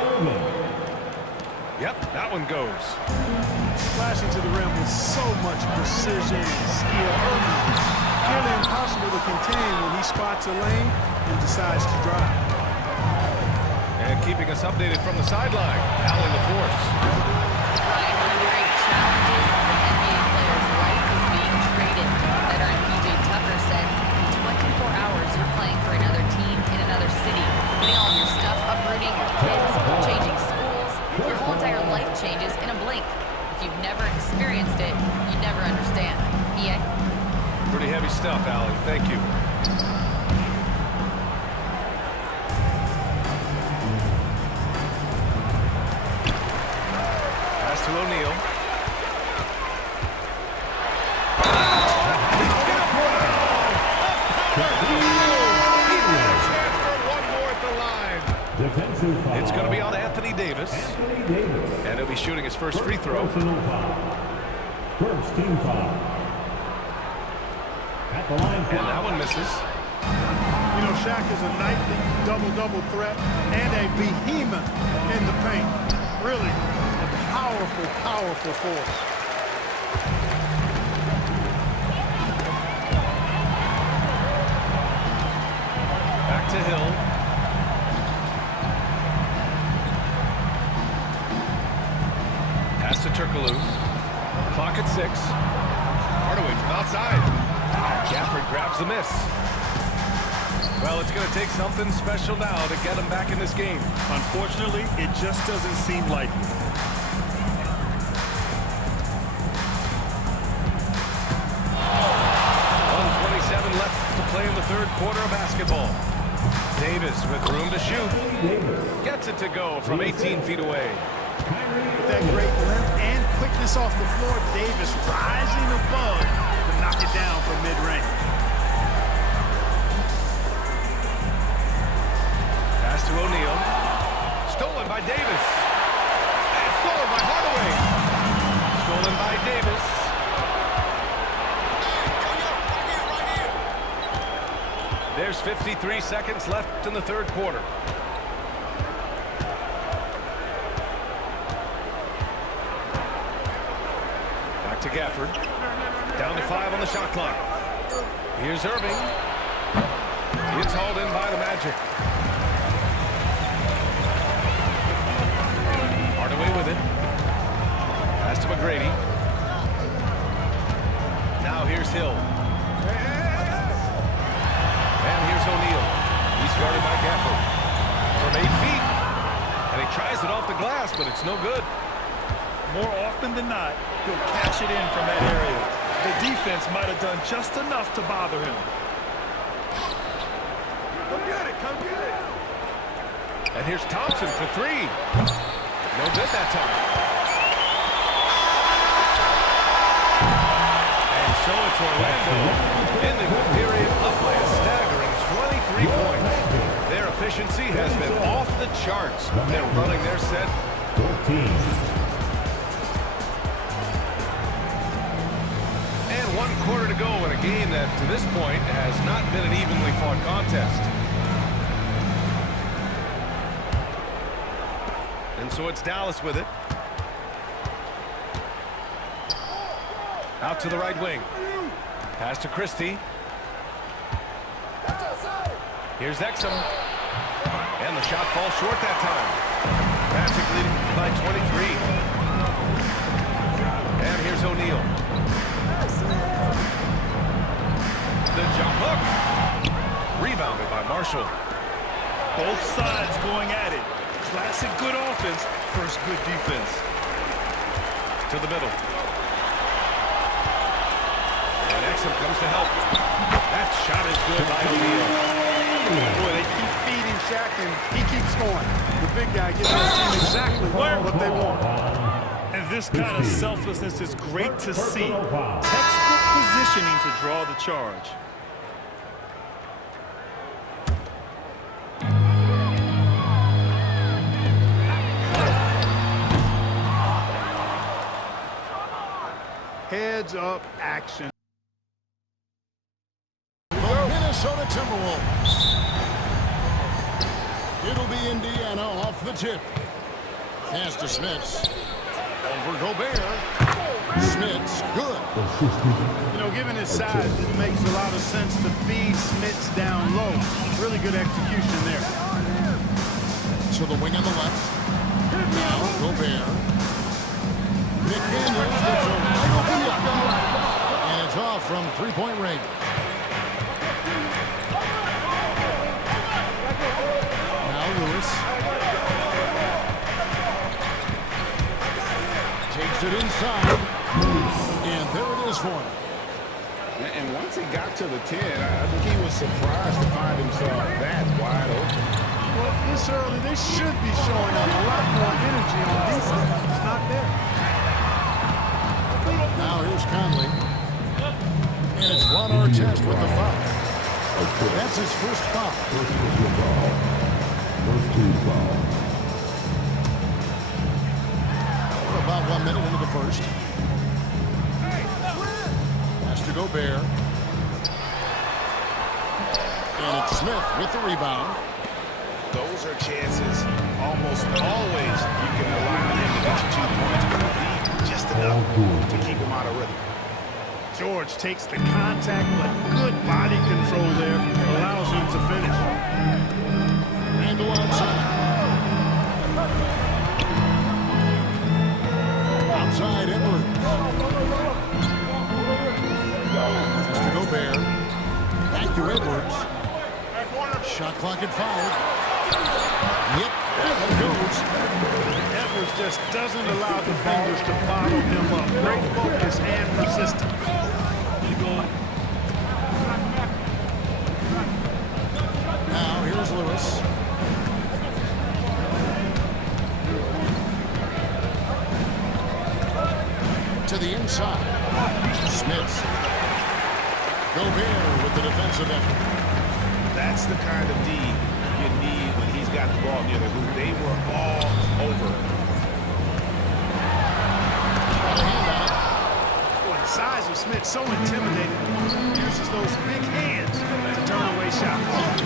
Yep, that one goes. Flashing to the rim with so much precision and skill. Nearly impossible to contain when he spots a lane and decides to drive. And keeping us updated from the sideline, Allen LaForce. Ryan, one of the great challenges of an NBA player's life is being traded. Veteran PJ Tucker said, in 24 hours, you're playing for another team in another city, getting all your stuff, uprooting your kids, changing schools. Your whole entire life changes in a blink. If you've never experienced it, you never understand. EA? Pretty heavy stuff, Allie. Thank you. Pass to O'Neal. It's going to be on Anthony Davis. And he'll be shooting his first free throw. First team foul. At the line. And that one misses. You know, Shaq is a nightly double-double threat and a behemoth in the paint. Really a powerful, powerful force. Back to Hill. Pass to Turkoglu. Clock at 6. Hardaway from outside. Gafford grabs the miss. Well, it's going to take something special now to get him back in this game. Unfortunately, it just doesn't seem likely. Left to play in the third quarter of basketball. Davis with room to shoot. Gets it to go from 18 feet away. With that great length and quickness off the floor, Davis rising above to knock it down from mid-range. Pass to O'Neal. Stolen by Davis. And stolen by Hardaway. Stolen by Davis. There's 53 seconds left in the third quarter. Back to Gafford. Down to 5 on the shot clock. Here's Irving. It's hauled in by the Magic. Hardaway with it. Pass to McGrady. Now here's Hill. And here's O'Neal. He's guarded by Gafford. From 8 feet. And he tries it off the glass, but it's no good. More often than not, he'll cash it in from that area. The defense might have done just enough to bother him. Come get it, come get it. And here's Thompson for 3. No good that time. And so it's Orlando ending the period up by a staggering 23 points. Their efficiency has been off the charts. They're running their set. 14. And 1 quarter to go in a game that, to this point, has not been an evenly fought contest. And so it's Dallas with it. Out to the right wing. Pass to Christie. Here's Exum. And the shot falls short that time. Magic leading by 23. And here's O'Neal. The jump hook. Rebounded by Marshall. Both sides going at it. Classic good offense versus good defense. To the middle. And Exum comes to help. That shot is good by O'Neal. Boy, they keep feeding Shaq, and he keeps scoring. The big guy gives his team exactly what they want. And this kind of selflessness is great to see. Textbook positioning to draw the charge. Heads up action. Minnesota Timberwolves. It'll be Indiana off the tip. Pass to Smits. Over Gobert. Smits, good. You know, given his size, it makes a lot of sense to feed Smits down low. Really good execution there. To the wing on the left. Now Gobert. McDaniels gets a right open look. And it's off from three-point range. Lewis takes it inside, and there it is for him. And once he got to the 10, I think he was surprised to find himself that wide open. Well, this early, they should be showing up a lot more energy on defense. It's not there. Now here's Conley, and it's Ron Artest with the foul. That's his first foul. First two foul. We're about 1 minute into the first. Has to Gobert. And it's Smith with the rebound. Those are chances almost always you can rely on him to get you 2 points, but lead just enough to keep him out of rhythm. George takes the contact, but good body control there allows him to finish. Randall outside. Outside Edwards. Pass to Gobert. Back to Edwards. Shot clock at 5. Yep, that one goes. Edwards just doesn't allow defenders to bottle him up. Great focus and persistence. Now here's Lewis. To the inside. Smith. Gobert with the defensive effort. That's the kind of D you need when he's got the ball near the hoop. They were all over. Got a hand on it. Boy, the size of Smith so intimidating. Uses those big hands to turn away shots.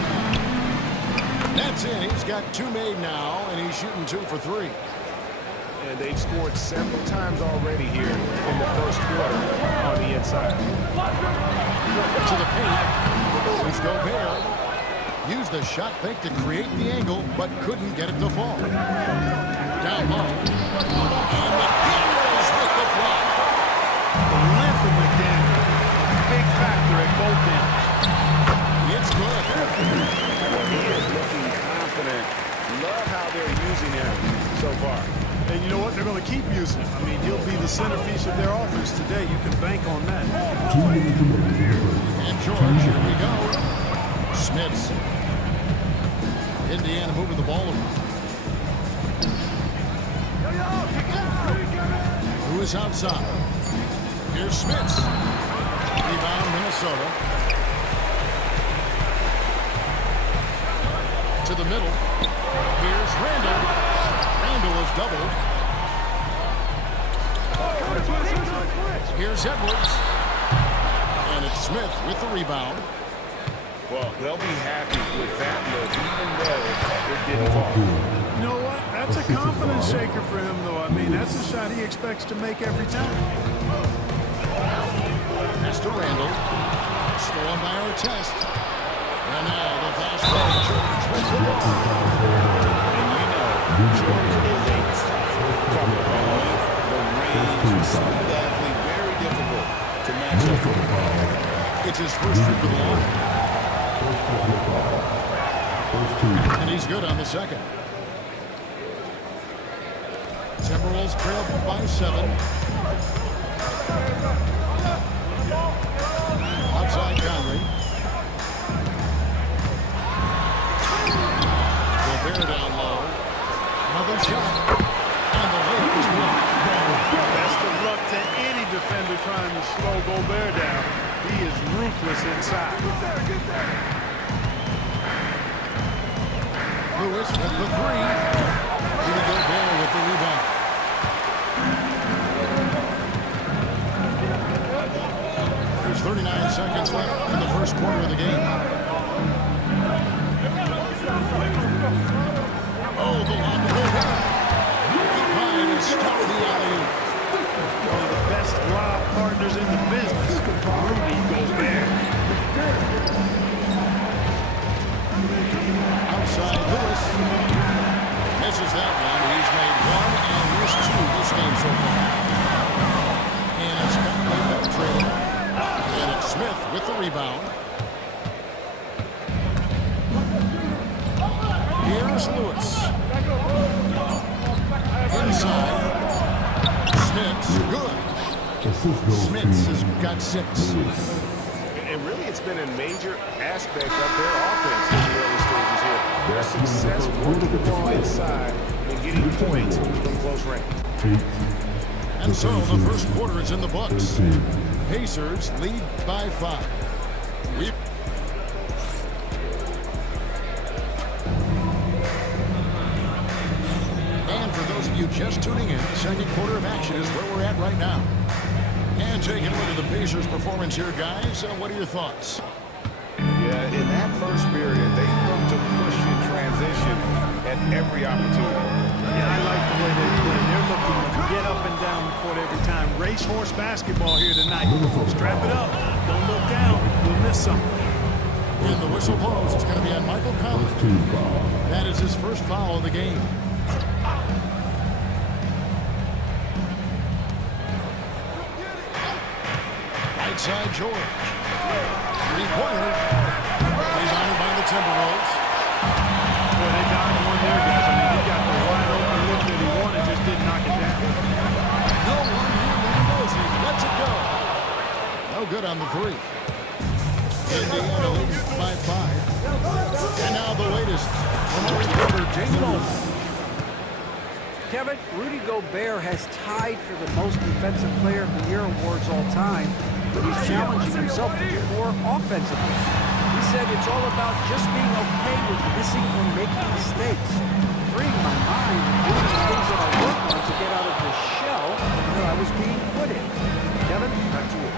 That's in. He's got 2 made now, and he's shooting 2 for 3. And they've scored several times already here in the first quarter on the inside. To the paint. Here's Gobert. Used the shot fake to create the angle, but couldn't get it to fall. Down low. And McDaniels with the block. The length of McDaniels, big factor at both ends. It's good. He is looking confident. Love how they're using him so far. And you know what? They're going to keep using him. I mean, he'll be the centerpiece of their offense today. You can bank on that. And George, here we go. Smits. Indiana moving the ball around. Who is outside? Here's Smits. Rebound, Minnesota. To the middle. Here's Randall. Randall is doubled. Here's Edwards. And it's Smith with the rebound. Well, they'll be happy with that look, even though it didn't fall. You know what? That's a confidence shaker for him, though. I mean, that's a shot he expects to make every time. Pass to Randall. Stolen by Artest. And now the fast break. George with the ball. And you know, George is a cover. The range is so badly very difficult to match up with. It's his first trip to the line. And he's good on the second. Timberwolves trail by 7. Outside Conley. Gobert down low. Another shot. And the layup is good. Best of luck to any defender trying to slow Gobert down. He is ruthless inside. Lewis with the 3. Rudy Gobert with the rebound. There's 39 seconds left in the first quarter of the game. Oh, the long Gobert. Behind is stuff the alley-oop. One of the best lob partners in the business. Rudy Gobert. Outside Lewis. Misses that one. He's made 1 and missed 2 this game so far. And it's Conley penetrating. And it's Smith with the rebound. Here's Lewis. Inside. Smith's good. Smith's has got 6. And really, it's been a major aspect of their offense in the early stages here. Their success working the ball inside and getting points from close range. And so the first quarter is in the books. Pacers lead by 5. And for those of you just tuning in, the second quarter of action is where we're at right now. And taking a look at the Pacers' performance here, guys. What are your thoughts? Yeah, in that first period, they looked to push in transition at every opportunity. Yeah, I like the way they play. They're looking to get up and down the court every time. Racehorse basketball here tonight. Strap it up. Don't look down. We'll miss something. And the whistle blows. It's going to be on Michael Conley. That is his first foul of the game. Right side, George. Three-pointer. He's honored by the Timberwolves. Boy, they got him one there, guys. I mean, he got the wide open look that he wanted, just didn't knock it down. No one here knows he lets it go. No good on the 3. Indiana leads by 5. And now the latest from our reporter, Jamie Bowman. Kevin, Rudy Gobert has tied for the most defensive player of the year awards all time, but he's challenging himself to do more offensively. He said it's all about just being okay with missing or making mistakes, freeing my mind and doing the things that I work on to get out of the shell that I was being put in. Kevin, back to you.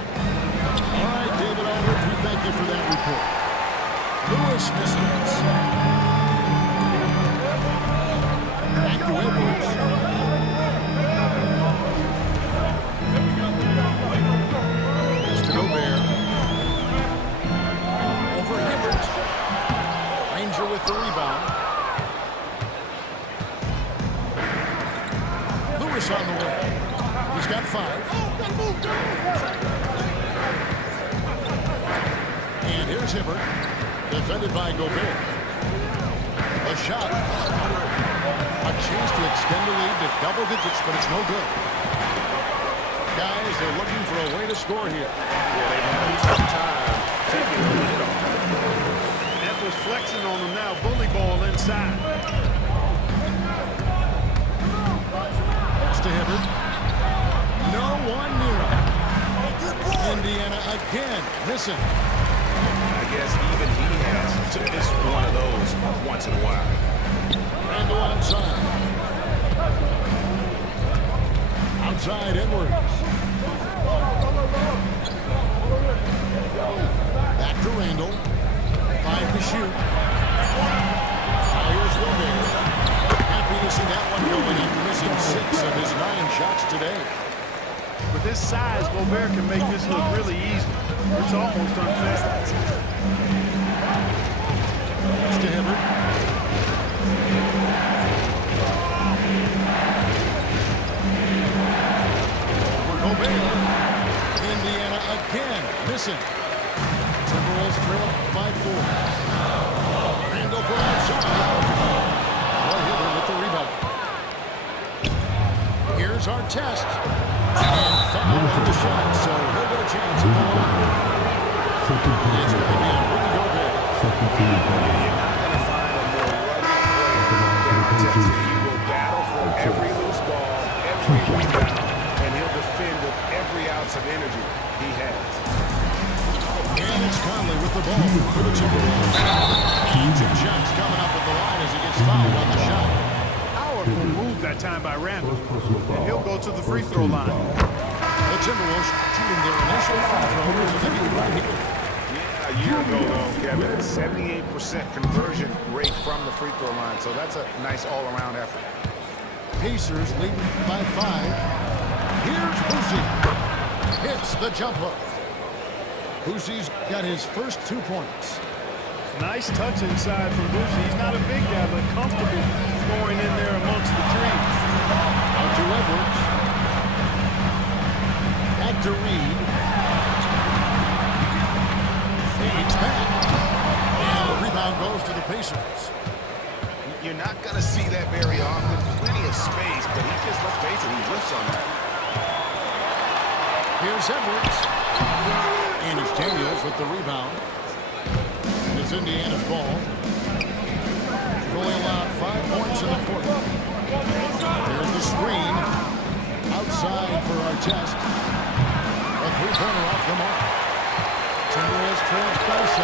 All right, David Aldridge, we thank you for that report. Lewis misses. Back to Edwards. Mr. Gobert. Over Hibbert. Ranger with the rebound. Lewis on the way. He's got 5. And here's Hibbert. Defended by Gobert. A shot. A chance to extend the lead to double digits, but it's no good. Guys, they're looking for a way to score here. Yeah, they've had a tough time taking the lead off. Edwards flexing on them now. Bully ball inside. Pass to Hibbert. No one near him. Indiana again missing. I guess even he has to miss one of those once in a while. Randall outside. Outside Edwards. Back to Randall. 5 to shoot. Now here's Gobert. Happy to see that one shots today. With his size, Gobert can make this look really easy. It's almost unfair. To Hibbert. For Gobert. Indiana again missing. Timberwolves trail by 4. Randall for outside. Roy Hibbert with the rebound. Here's our test. And foul on the shot, so he'll get a chance at the line. It's going to be a Rudy Gobert. You're not going to find a more rugged player than Arteta. He will battle for every loose ball, every rebound, and he'll defend with every ounce of energy he has. And it's Conley with the ball for the Timberwolves. 2 shots coming up at the line as he gets fouled on the shot. Powerful move that time by Randall. And he'll go to the free throw line. The Timberwolves shooting their initial free throws as they get right here. A year ago, though, Kevin, 78% conversion rate from the free throw line, so that's a nice all-around effort. Pacers leading by 5. Here's Boosie. Hits the jump hook. Boosie's got his first 2 points. Nice touch inside from Boosie. He's not a big guy, but comfortable scoring in there amongst the trees. Out to Edwards. Back to Reed. Fades back. And the rebound goes to the Pacers. You're not going to see that very often. Plenty of space, but he just, let's face it, he whiffs on that. Here's Edwards. And it's Daniels with the rebound. And it's Indiana's ball. Only allowed 5 points in the quarter. There's the screen. Outside for our test. A 3-pointer off the mark. Timberwolves trail by 7.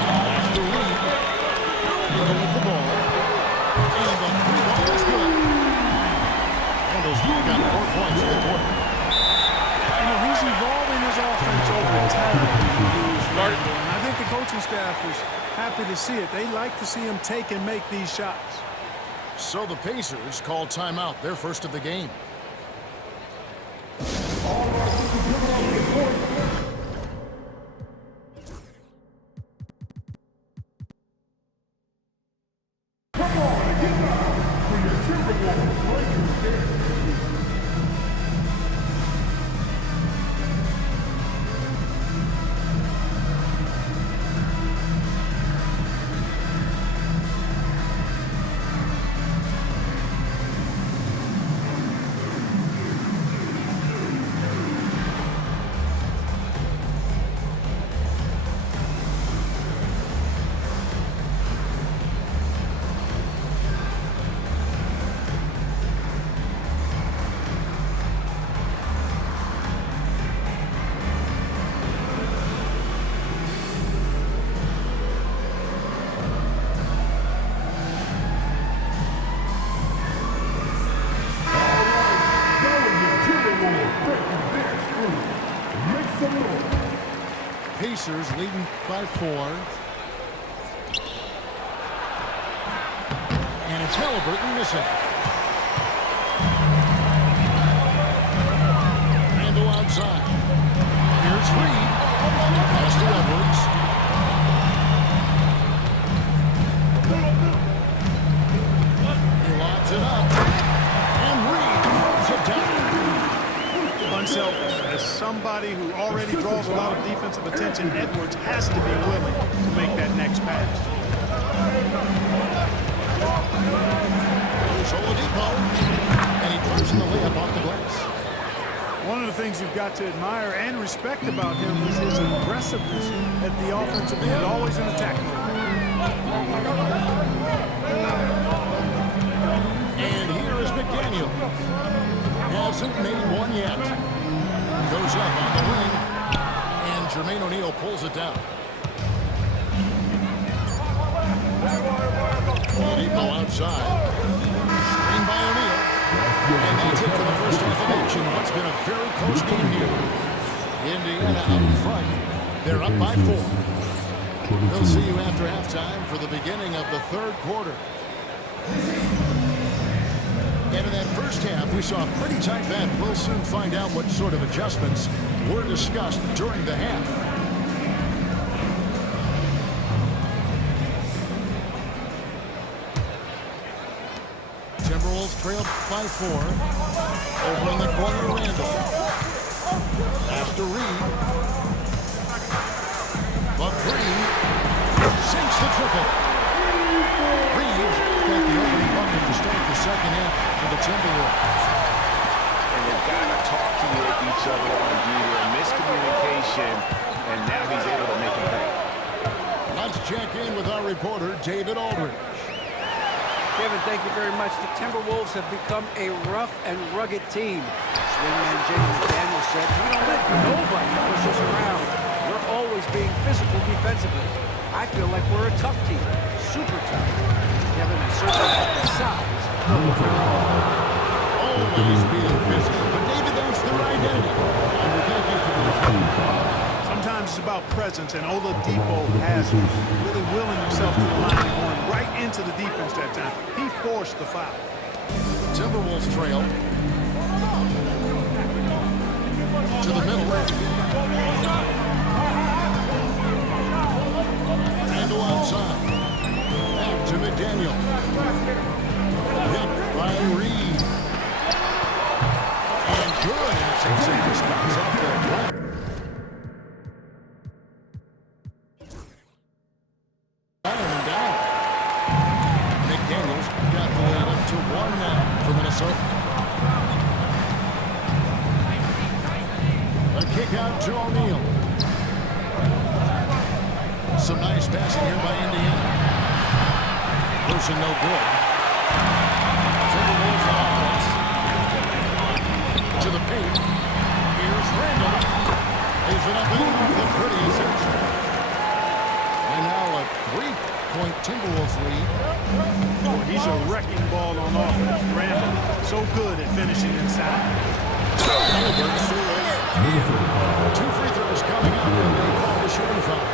That's the lead. Hill with the ball. And the 3-ball is good. Randall's got 4 points in the quarter. You know, he's evolving his offense over time. And I think the coaching staff is happy to see it. They like to see him take and make these shots. So the Pacers call timeout, their first of the game. Pacers leading by 4. And it's Halliburton missing. Randall outside. Here's Reed. Pass to Edwards. He lobs it up. And Reed puts it down. Unselfish. As somebody who already draws a lot of defensive attention, Edwards has to be willing to make that next pass. Here's Oladipo. And he drives in the layup off the glass. One of the things you've got to admire and respect about him is his aggressiveness at the offensive end, always in attack. And here is McDaniel. Hasn't made one yet. Goes up on the wing. And Jermaine O'Neal pulls it down. Oladipo outside. Screen by O'Neal. And that's it for the first half of action. What's been a very close game here. Indiana out in front. They're up by 4. We'll see you after halftime for the beginning of the third quarter. And in that first half, we saw a pretty tight bet. We'll soon find out what sort of adjustments were discussed during the half. Timberwolves trailed by 4. Over in the corner, Randall. Pass to Reed. But Green sinks the triple. Reeves got the opening bucket to start the second half for the Timberwolves. And they've got to talk to each other on D. There, miscommunication, and now he's able to make it pay. Let's check in with our reporter, David Aldridge. Kevin, thank you very much. The Timberwolves have become a rough and rugged team. Swingman James McDaniel said, "We don't let nobody push us around. We're always being physical defensively. I feel like we're a tough team, super tough." Kevin has certainly got the size. Always being physical, but David, that's their identity. And thank you for the Sometimes it's about presence, and Oladipo has really willing himself to the line and going right into the defense that time. He forced the foul. Timberwolves trail to the middle. Randall outside. Back to McDaniel. Hit by Reed. And good access in response off that block. Down. McDaniels got the lead up to 1 now for Minnesota. A kick out to O'Neal. Some nice passing here by Indiana. Person no good. Timberwolves offense. To the paint. Here's Randall. Lays it up and off the prettiest inside. And now a 3-point Timberwolves lead. He's a wrecking ball on offense. Randall, so good at finishing inside. Halliburton threw in. 2 free throws coming up, and they call the shooting foul.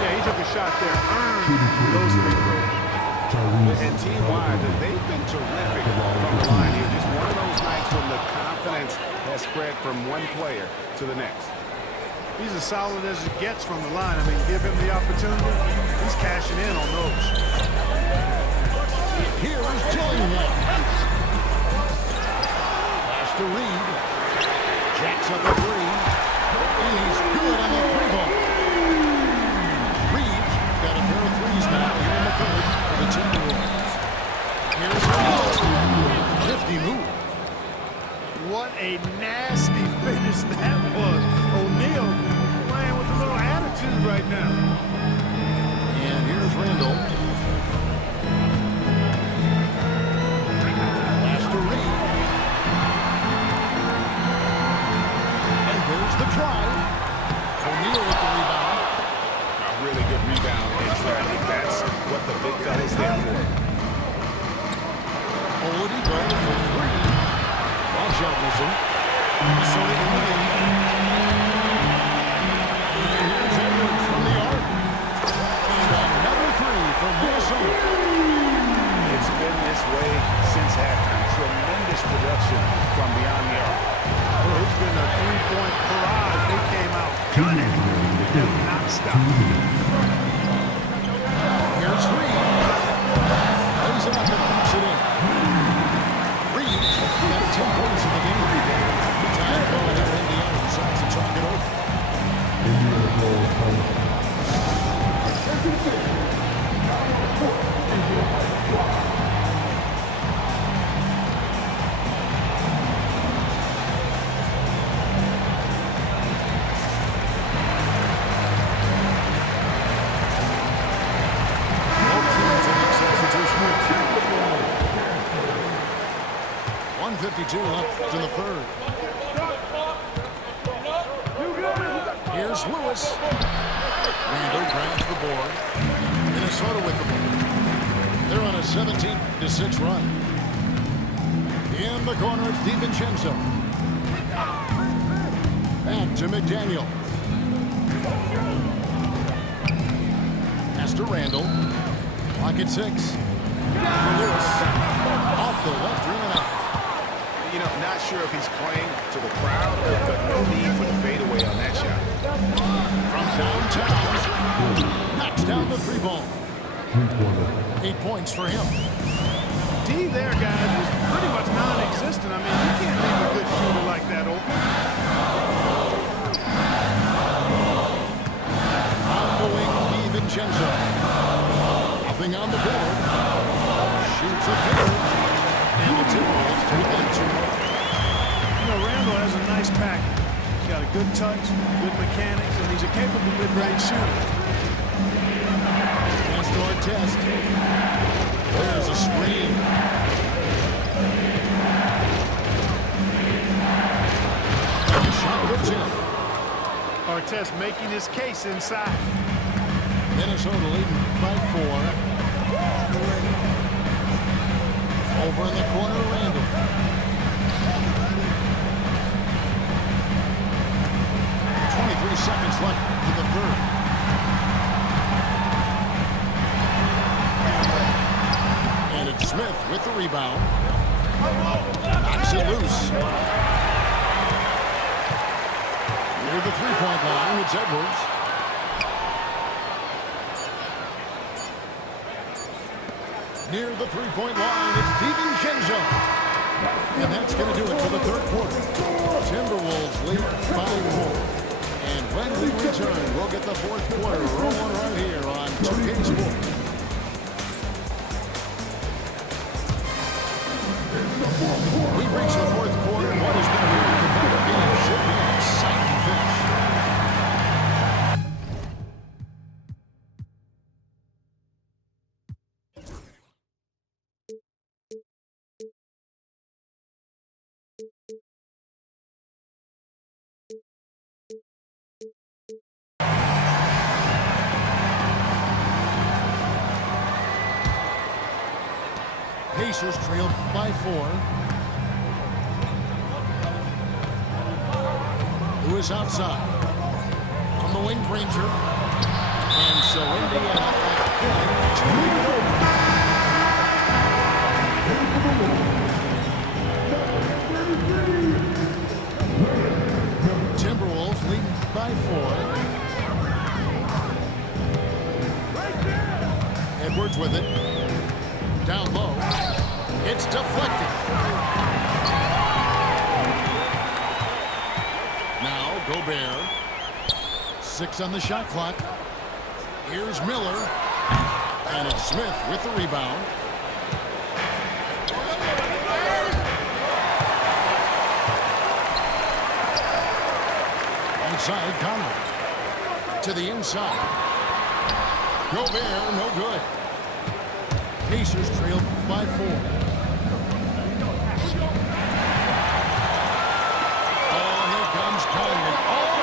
Yeah, he took a shot there. Earned those free throws. And team-wide, they've been terrific from the line here. Just one of those nights when the confidence has spread from one player to the next. He's as solid as it gets from the line. I mean, give him the opportunity. He's cashing in on those. Here's Gillingham. Pass to Reed. Jacks up a 3. And he's good on the 3-ball. Reed got a pair of 3s now here in the third for the Timberwolves. Here's Reed. Nifty move. What a nasty finish that was. O'Neal playing with a little attitude right now. And here's Randall. Pass to Reed. And there's the drive. O'Neal with the rebound. A really good rebound in traffic. That's what the big fella's there for. Oladipo for 3. Watch out, Wilson. Minnesota in the lead. And here's Edwards from the arc. And another 3 from Minnesota. It's been this way since halftime. Tremendous production from beyond the arc. Well, it's been a 3-point barrage. They came out gunning. They have not stopped. Here's Reed. Lays it up and puts it in. Reed got 10 points in the game. Time call here. Indiana decides to talk it over. Both teams in that substitution. 1:52 left in the third. Here's Lewis. Randall grabs the board. Minnesota with the ball. They're on a 17-6 run. In the corner, it's DiVincenzo. Back to McDaniel. Pass to Randall. Clock at 6. Lewis. Off the left rim and out. You know, not sure if he's playing to the crowd, but no need for the fadeaway on that shot. From downtown, knocks down the three ball. 8 points for him. D there, guys, was pretty much non-existent. I mean, you can't leave a good shooter like that open. On the wing, DiVincenzo. Nothing on the board. Shoots a third. And the Timberwolves to within 2 more. You know, Randall has a nice package. He's got a good touch, good mechanics, and he's a capable mid-range shooter. Pass to Artest. There's a screen. And the shot goes in. Artest making his case inside. Minnesota leading by 4. Over in the corner, Randall. Seconds left in the third. And it's Smith with the rebound. Knocks it loose. Near the three-point line, it's Edwards. Near the three-point line, it's DiVincenzo. And that's going to do it for the third quarter. Timberwolves lead by 4. And when we return, we'll get the fourth quarter rolling right here on 2K Sports. We've reached the fourth quarter, and what has been a very competitive game should be an exciting finish. Pacers trailed by 4. Lewis outside. On the wing, Granger. And so Indiana again to lead it over. Timberwolves leading by 4. Edwards with it. Down low. It's deflected. Now Gobert. 6 on the shot clock. Here's Miller. And it's Smith with the rebound. Inside Conley. To the inside. Gobert, no good. Pacers trailed by 4. Oh, here comes Conley. Oh,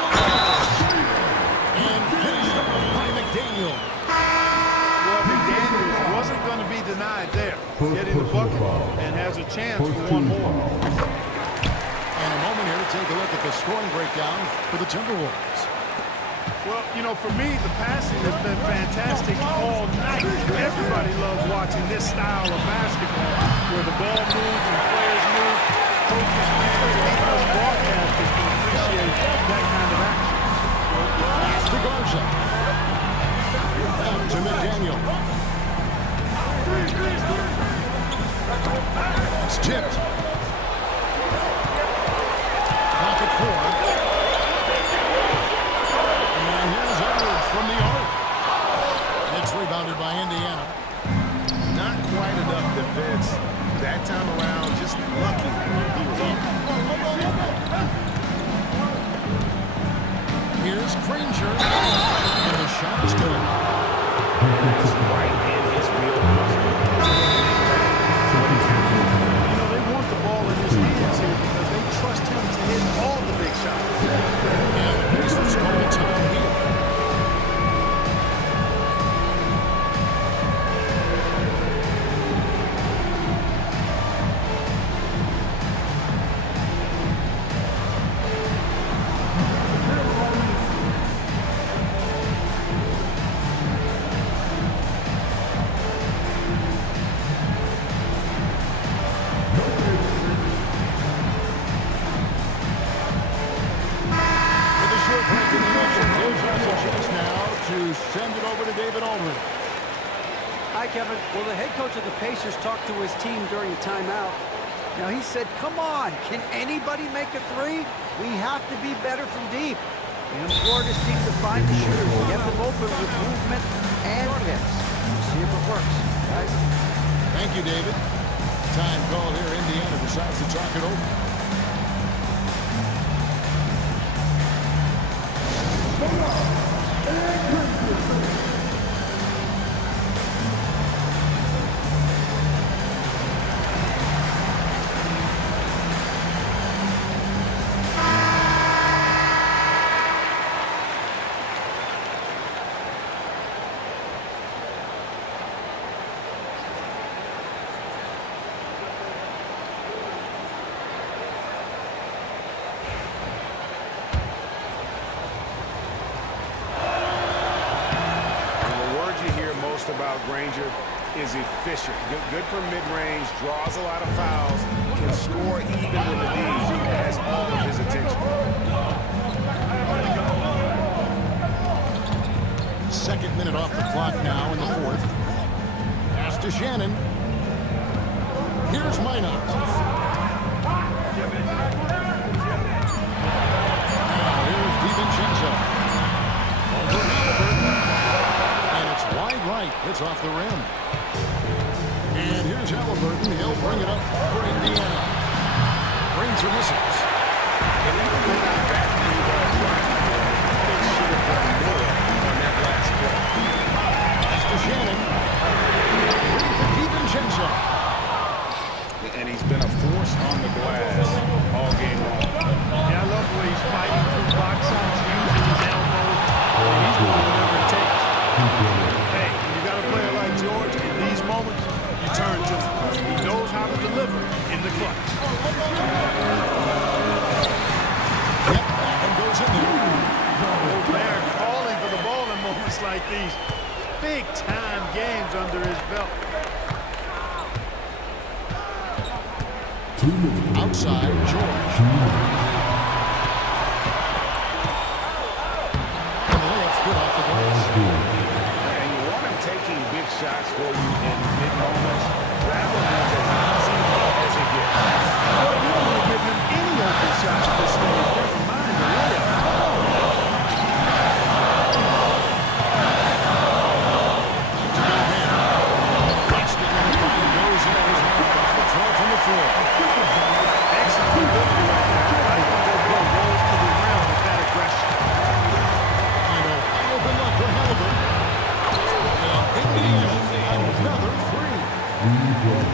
and finished by McDaniel. Well, McDaniel wasn't going to be denied there. Getting the bucket and has a chance for one more. And a moment here to take a look at the scoring breakdown for the Timberwolves. Well, you know, for me, the passing has been fantastic all night. Everybody loves watching this style of basketball, where the ball moves and players move. Coaches, fans, even us broadcasters can appreciate that kind of action. Pass to Garza. Down to McDaniel. It's tipped. Pocket 4. From the arc. It's rebounded by Indiana. Not quite enough defense. That time around, just lucky he was off. Here's Granger. And the shot is good. It's right in his wheelhouse. You know, they want the ball in his hands here because they trust him to hit all the big shots. And the Pacers call the time here. over to David Aldridge. Hi, Kevin. Well, the head coach of the Pacers talked to his team during the timeout. Now, he said, come on, can anybody make a three? We have to be better from deep. He implored his team to find the shooters, get them open with movement and hits. See if it works, guys. Thank you, David. Time call here. Indiana decides to talk it over. about Granger is efficient. Good for mid-range, draws a lot of fouls, can score even when the D has all of his attention. Second minute off the clock now in the fourth. Pass to Shannon. Here's Minot. Now here's DiVincenzo. Over Halliburton. And it's wide right. It's off the rim. And here's Halliburton. He'll bring it up for Indiana. Brings or misses. And even without that move they should have done more on that last play. Pass to Shannon. Ready for DiVincenzo. And he's been a force on the glass all game long. Yeah, I love the way he's fighting through box outs, using his elbow. He's doing whatever it takes. Hey, when you got a player like George, in these moments, you turn to him. He knows how to deliver in the clutch. Yep, that one goes in there. Gobert calling for the ball in moments like these. Big-time games under his belt. Outside, George. And the layup's good off the glass. And you want him taking big shots for you in big moments. Rather than as easy as it gets. Well, you don't want to give him any open shots at this stage. Never mind the layup.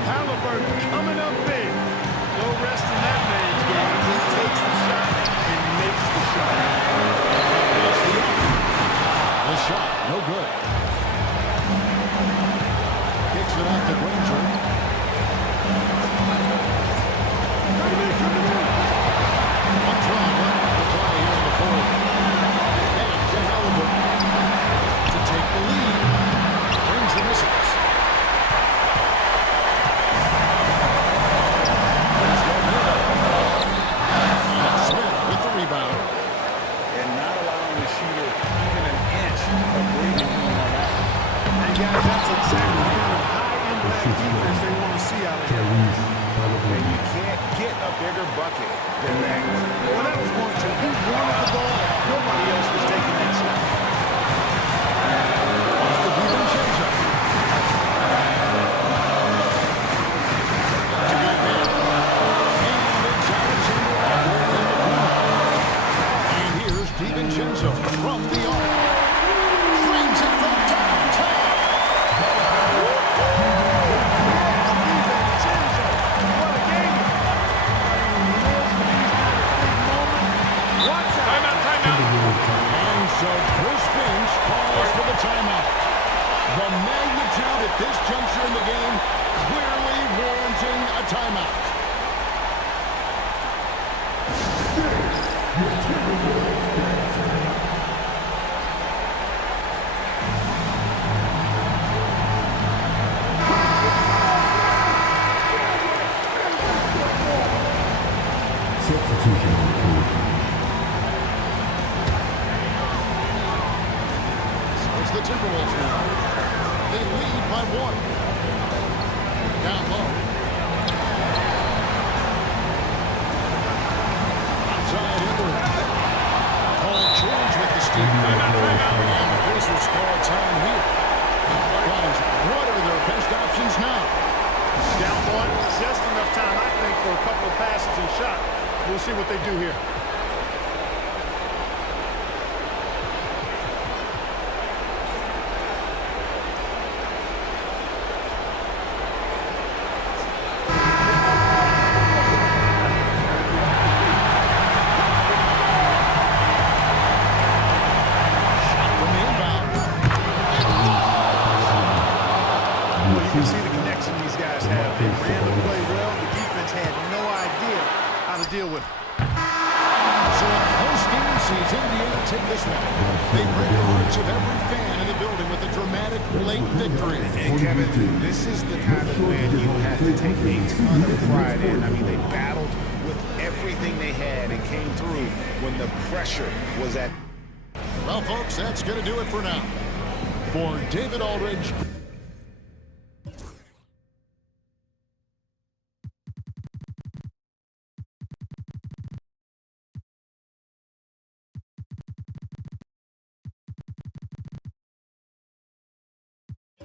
Halliburton coming up big. No rest in that man's game. He takes the shot and makes the shot. The shot, no good. Kicks it out to Granger. One try left to try here in the fourth. Back to Halliburton to take the lead. Brings the misses. Smith with the rebound. And not allowing the shooter even an inch of breathing room on that. And guys, that's exactly the kind of high-impact defense they want to see out of here. And you can't get a bigger bucket than that. Well, that was one, too. He wanted the ball. Nobody else was taking that shot. Off to DiVincenzo. To Gobert. And it's Alexander Arnold in the corner. And here's DiVincenzo from the arc. Frames it from downtown. And so Chris Finch calls for the timeout. The magnitude at this juncture in the game clearly warranting a timeout. Substitution report. So it's the Timberwolves now. They lead by 1. Down low. Outside Edwards. Paul George with the steal. And the Pacers call time here. Guys, what are their best options now? Down 1, just enough time, I think, for a couple of passes and shot. We'll see what they do here. You can see the connection these guys have. They ran the play well. The defense had no idea how to deal with it. So a close game sees Indiana take this one. They break the hearts of every fan in the building with a dramatic late victory. And Kevin, this is the kind of win you had to take a ton of pride in. I mean, they battled with everything they had and came through when the pressure was at. Well, folks, that's going to do it for now. For David Aldridge.